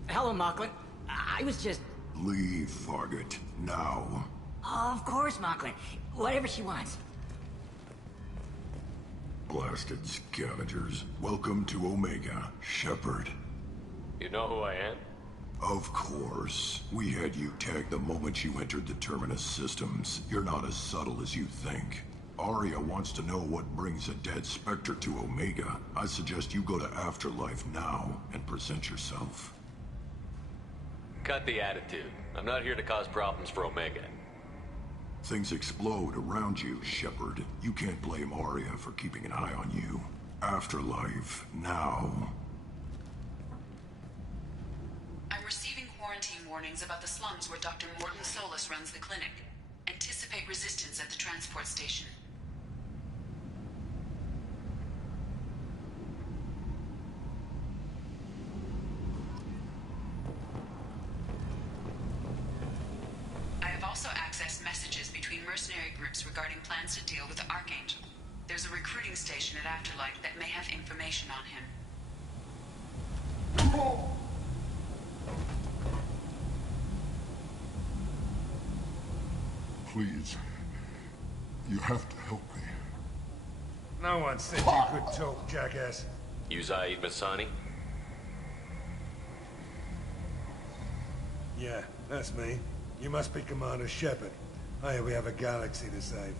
hello, Mocklin. I was just... Leave, Fargate. Now. Of course, Mocklin. Whatever she wants. Blasted scavengers. Welcome to Omega, Shepard. You know who I am? Of course. We had you tagged the moment you entered the Terminus systems. You're not as subtle as you think. Arya wants to know what brings a dead Spectre to Omega. I suggest you go to Afterlife now and present yourself. Cut the attitude. I'm not here to cause problems for Omega. Things explode around you, Shepard. You can't blame Arya for keeping an eye on you. Afterlife, now. I'm receiving quarantine warnings about the slums where Dr. Morton Solus runs the clinic. Anticipate resistance at the transport station. I have also accessed messages between mercenary groups regarding plans to deal with the Archangel. There's a recruiting station at Afterlife that may have information on him. Please. You have to help me. No one said you could talk, jackass. You Zaid Masani? Yeah, that's me. You must be Commander Shepard. Hey, we have a galaxy to save.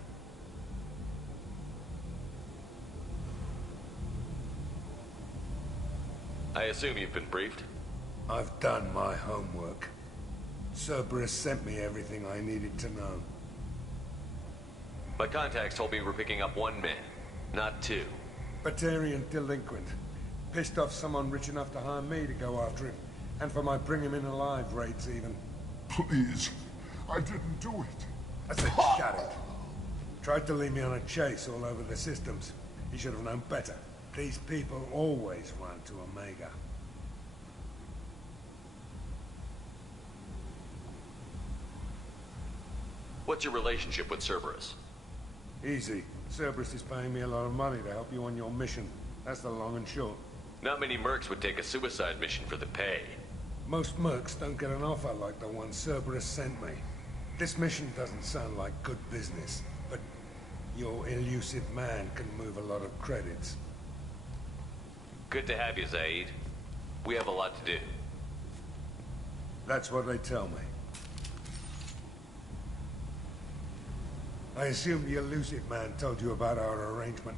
I assume you've been briefed? I've done my homework. Cerberus sent me everything I needed to know. My contacts told me we're picking up one man, not two. Batarian delinquent. Pissed off someone rich enough to hire me to go after him. And for my bring him in alive rates even. Please. I didn't do it. I said shut it. Tried to lead me on a chase all over the systems. He should have known better. These people always run to Omega. What's your relationship with Cerberus? Easy. Cerberus is paying me a lot of money to help you on your mission. That's the long and short. Not many mercs would take a suicide mission for the pay. Most mercs don't get an offer like the one Cerberus sent me. This mission doesn't sound like good business, but your elusive man can move a lot of credits. Good to have you, Zaid. We have a lot to do. That's what they tell me. I assume the elusive man told you about our arrangement.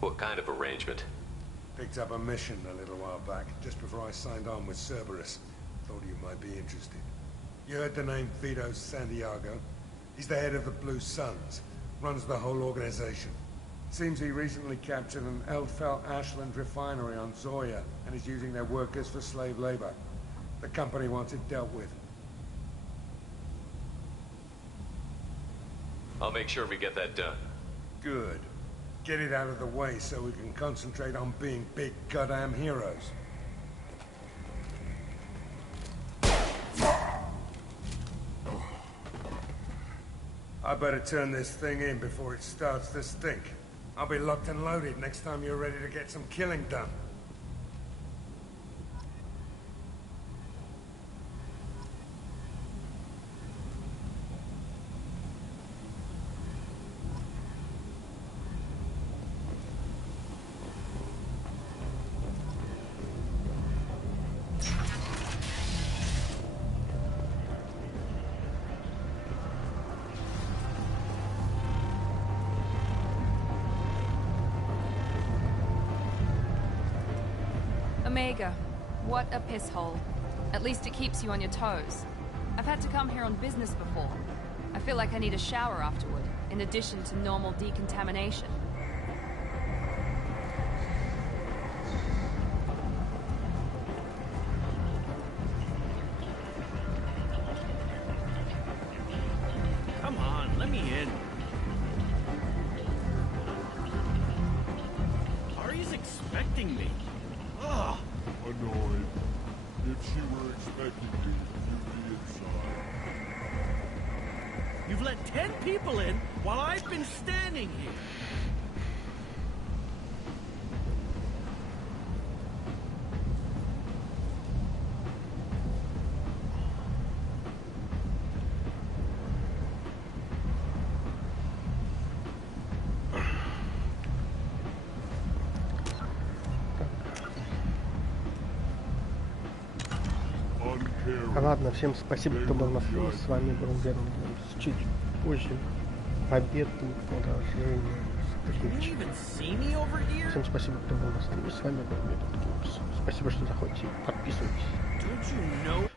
What kind of arrangement? Picked up a mission a little while back, just before I signed on with Cerberus. Thought you might be interested. You heard the name Vito Santiago? He's the head of the Blue Suns, runs the whole organization. Seems he recently captured an Eldfell Ashland refinery on Zoya and is using their workers for slave labor. The company wants it dealt with. I'll make sure we get that done. Good. Get it out of the way so we can concentrate on being big goddamn heroes. I better turn this thing in before it starts to stink. I'll be locked and loaded next time you're ready to get some killing done. Omega, what a piss hole. At least it keeps you on your toes. I've had to come here on business before. I feel like I need a shower afterward, in addition to normal decontamination. Come on, let me in. Ari's expecting me. Ugh. Annoyed. If she were expecting you, you'd be inside. You've let 10 people in while I've been standing here. Ладно, всем спасибо, кто был на стриме. С вами был Герман. Чуть позже. Победы, продолжение. Всем спасибо, кто был на стриме. С вами был Герман. Спасибо, что заходите. Подписывайтесь.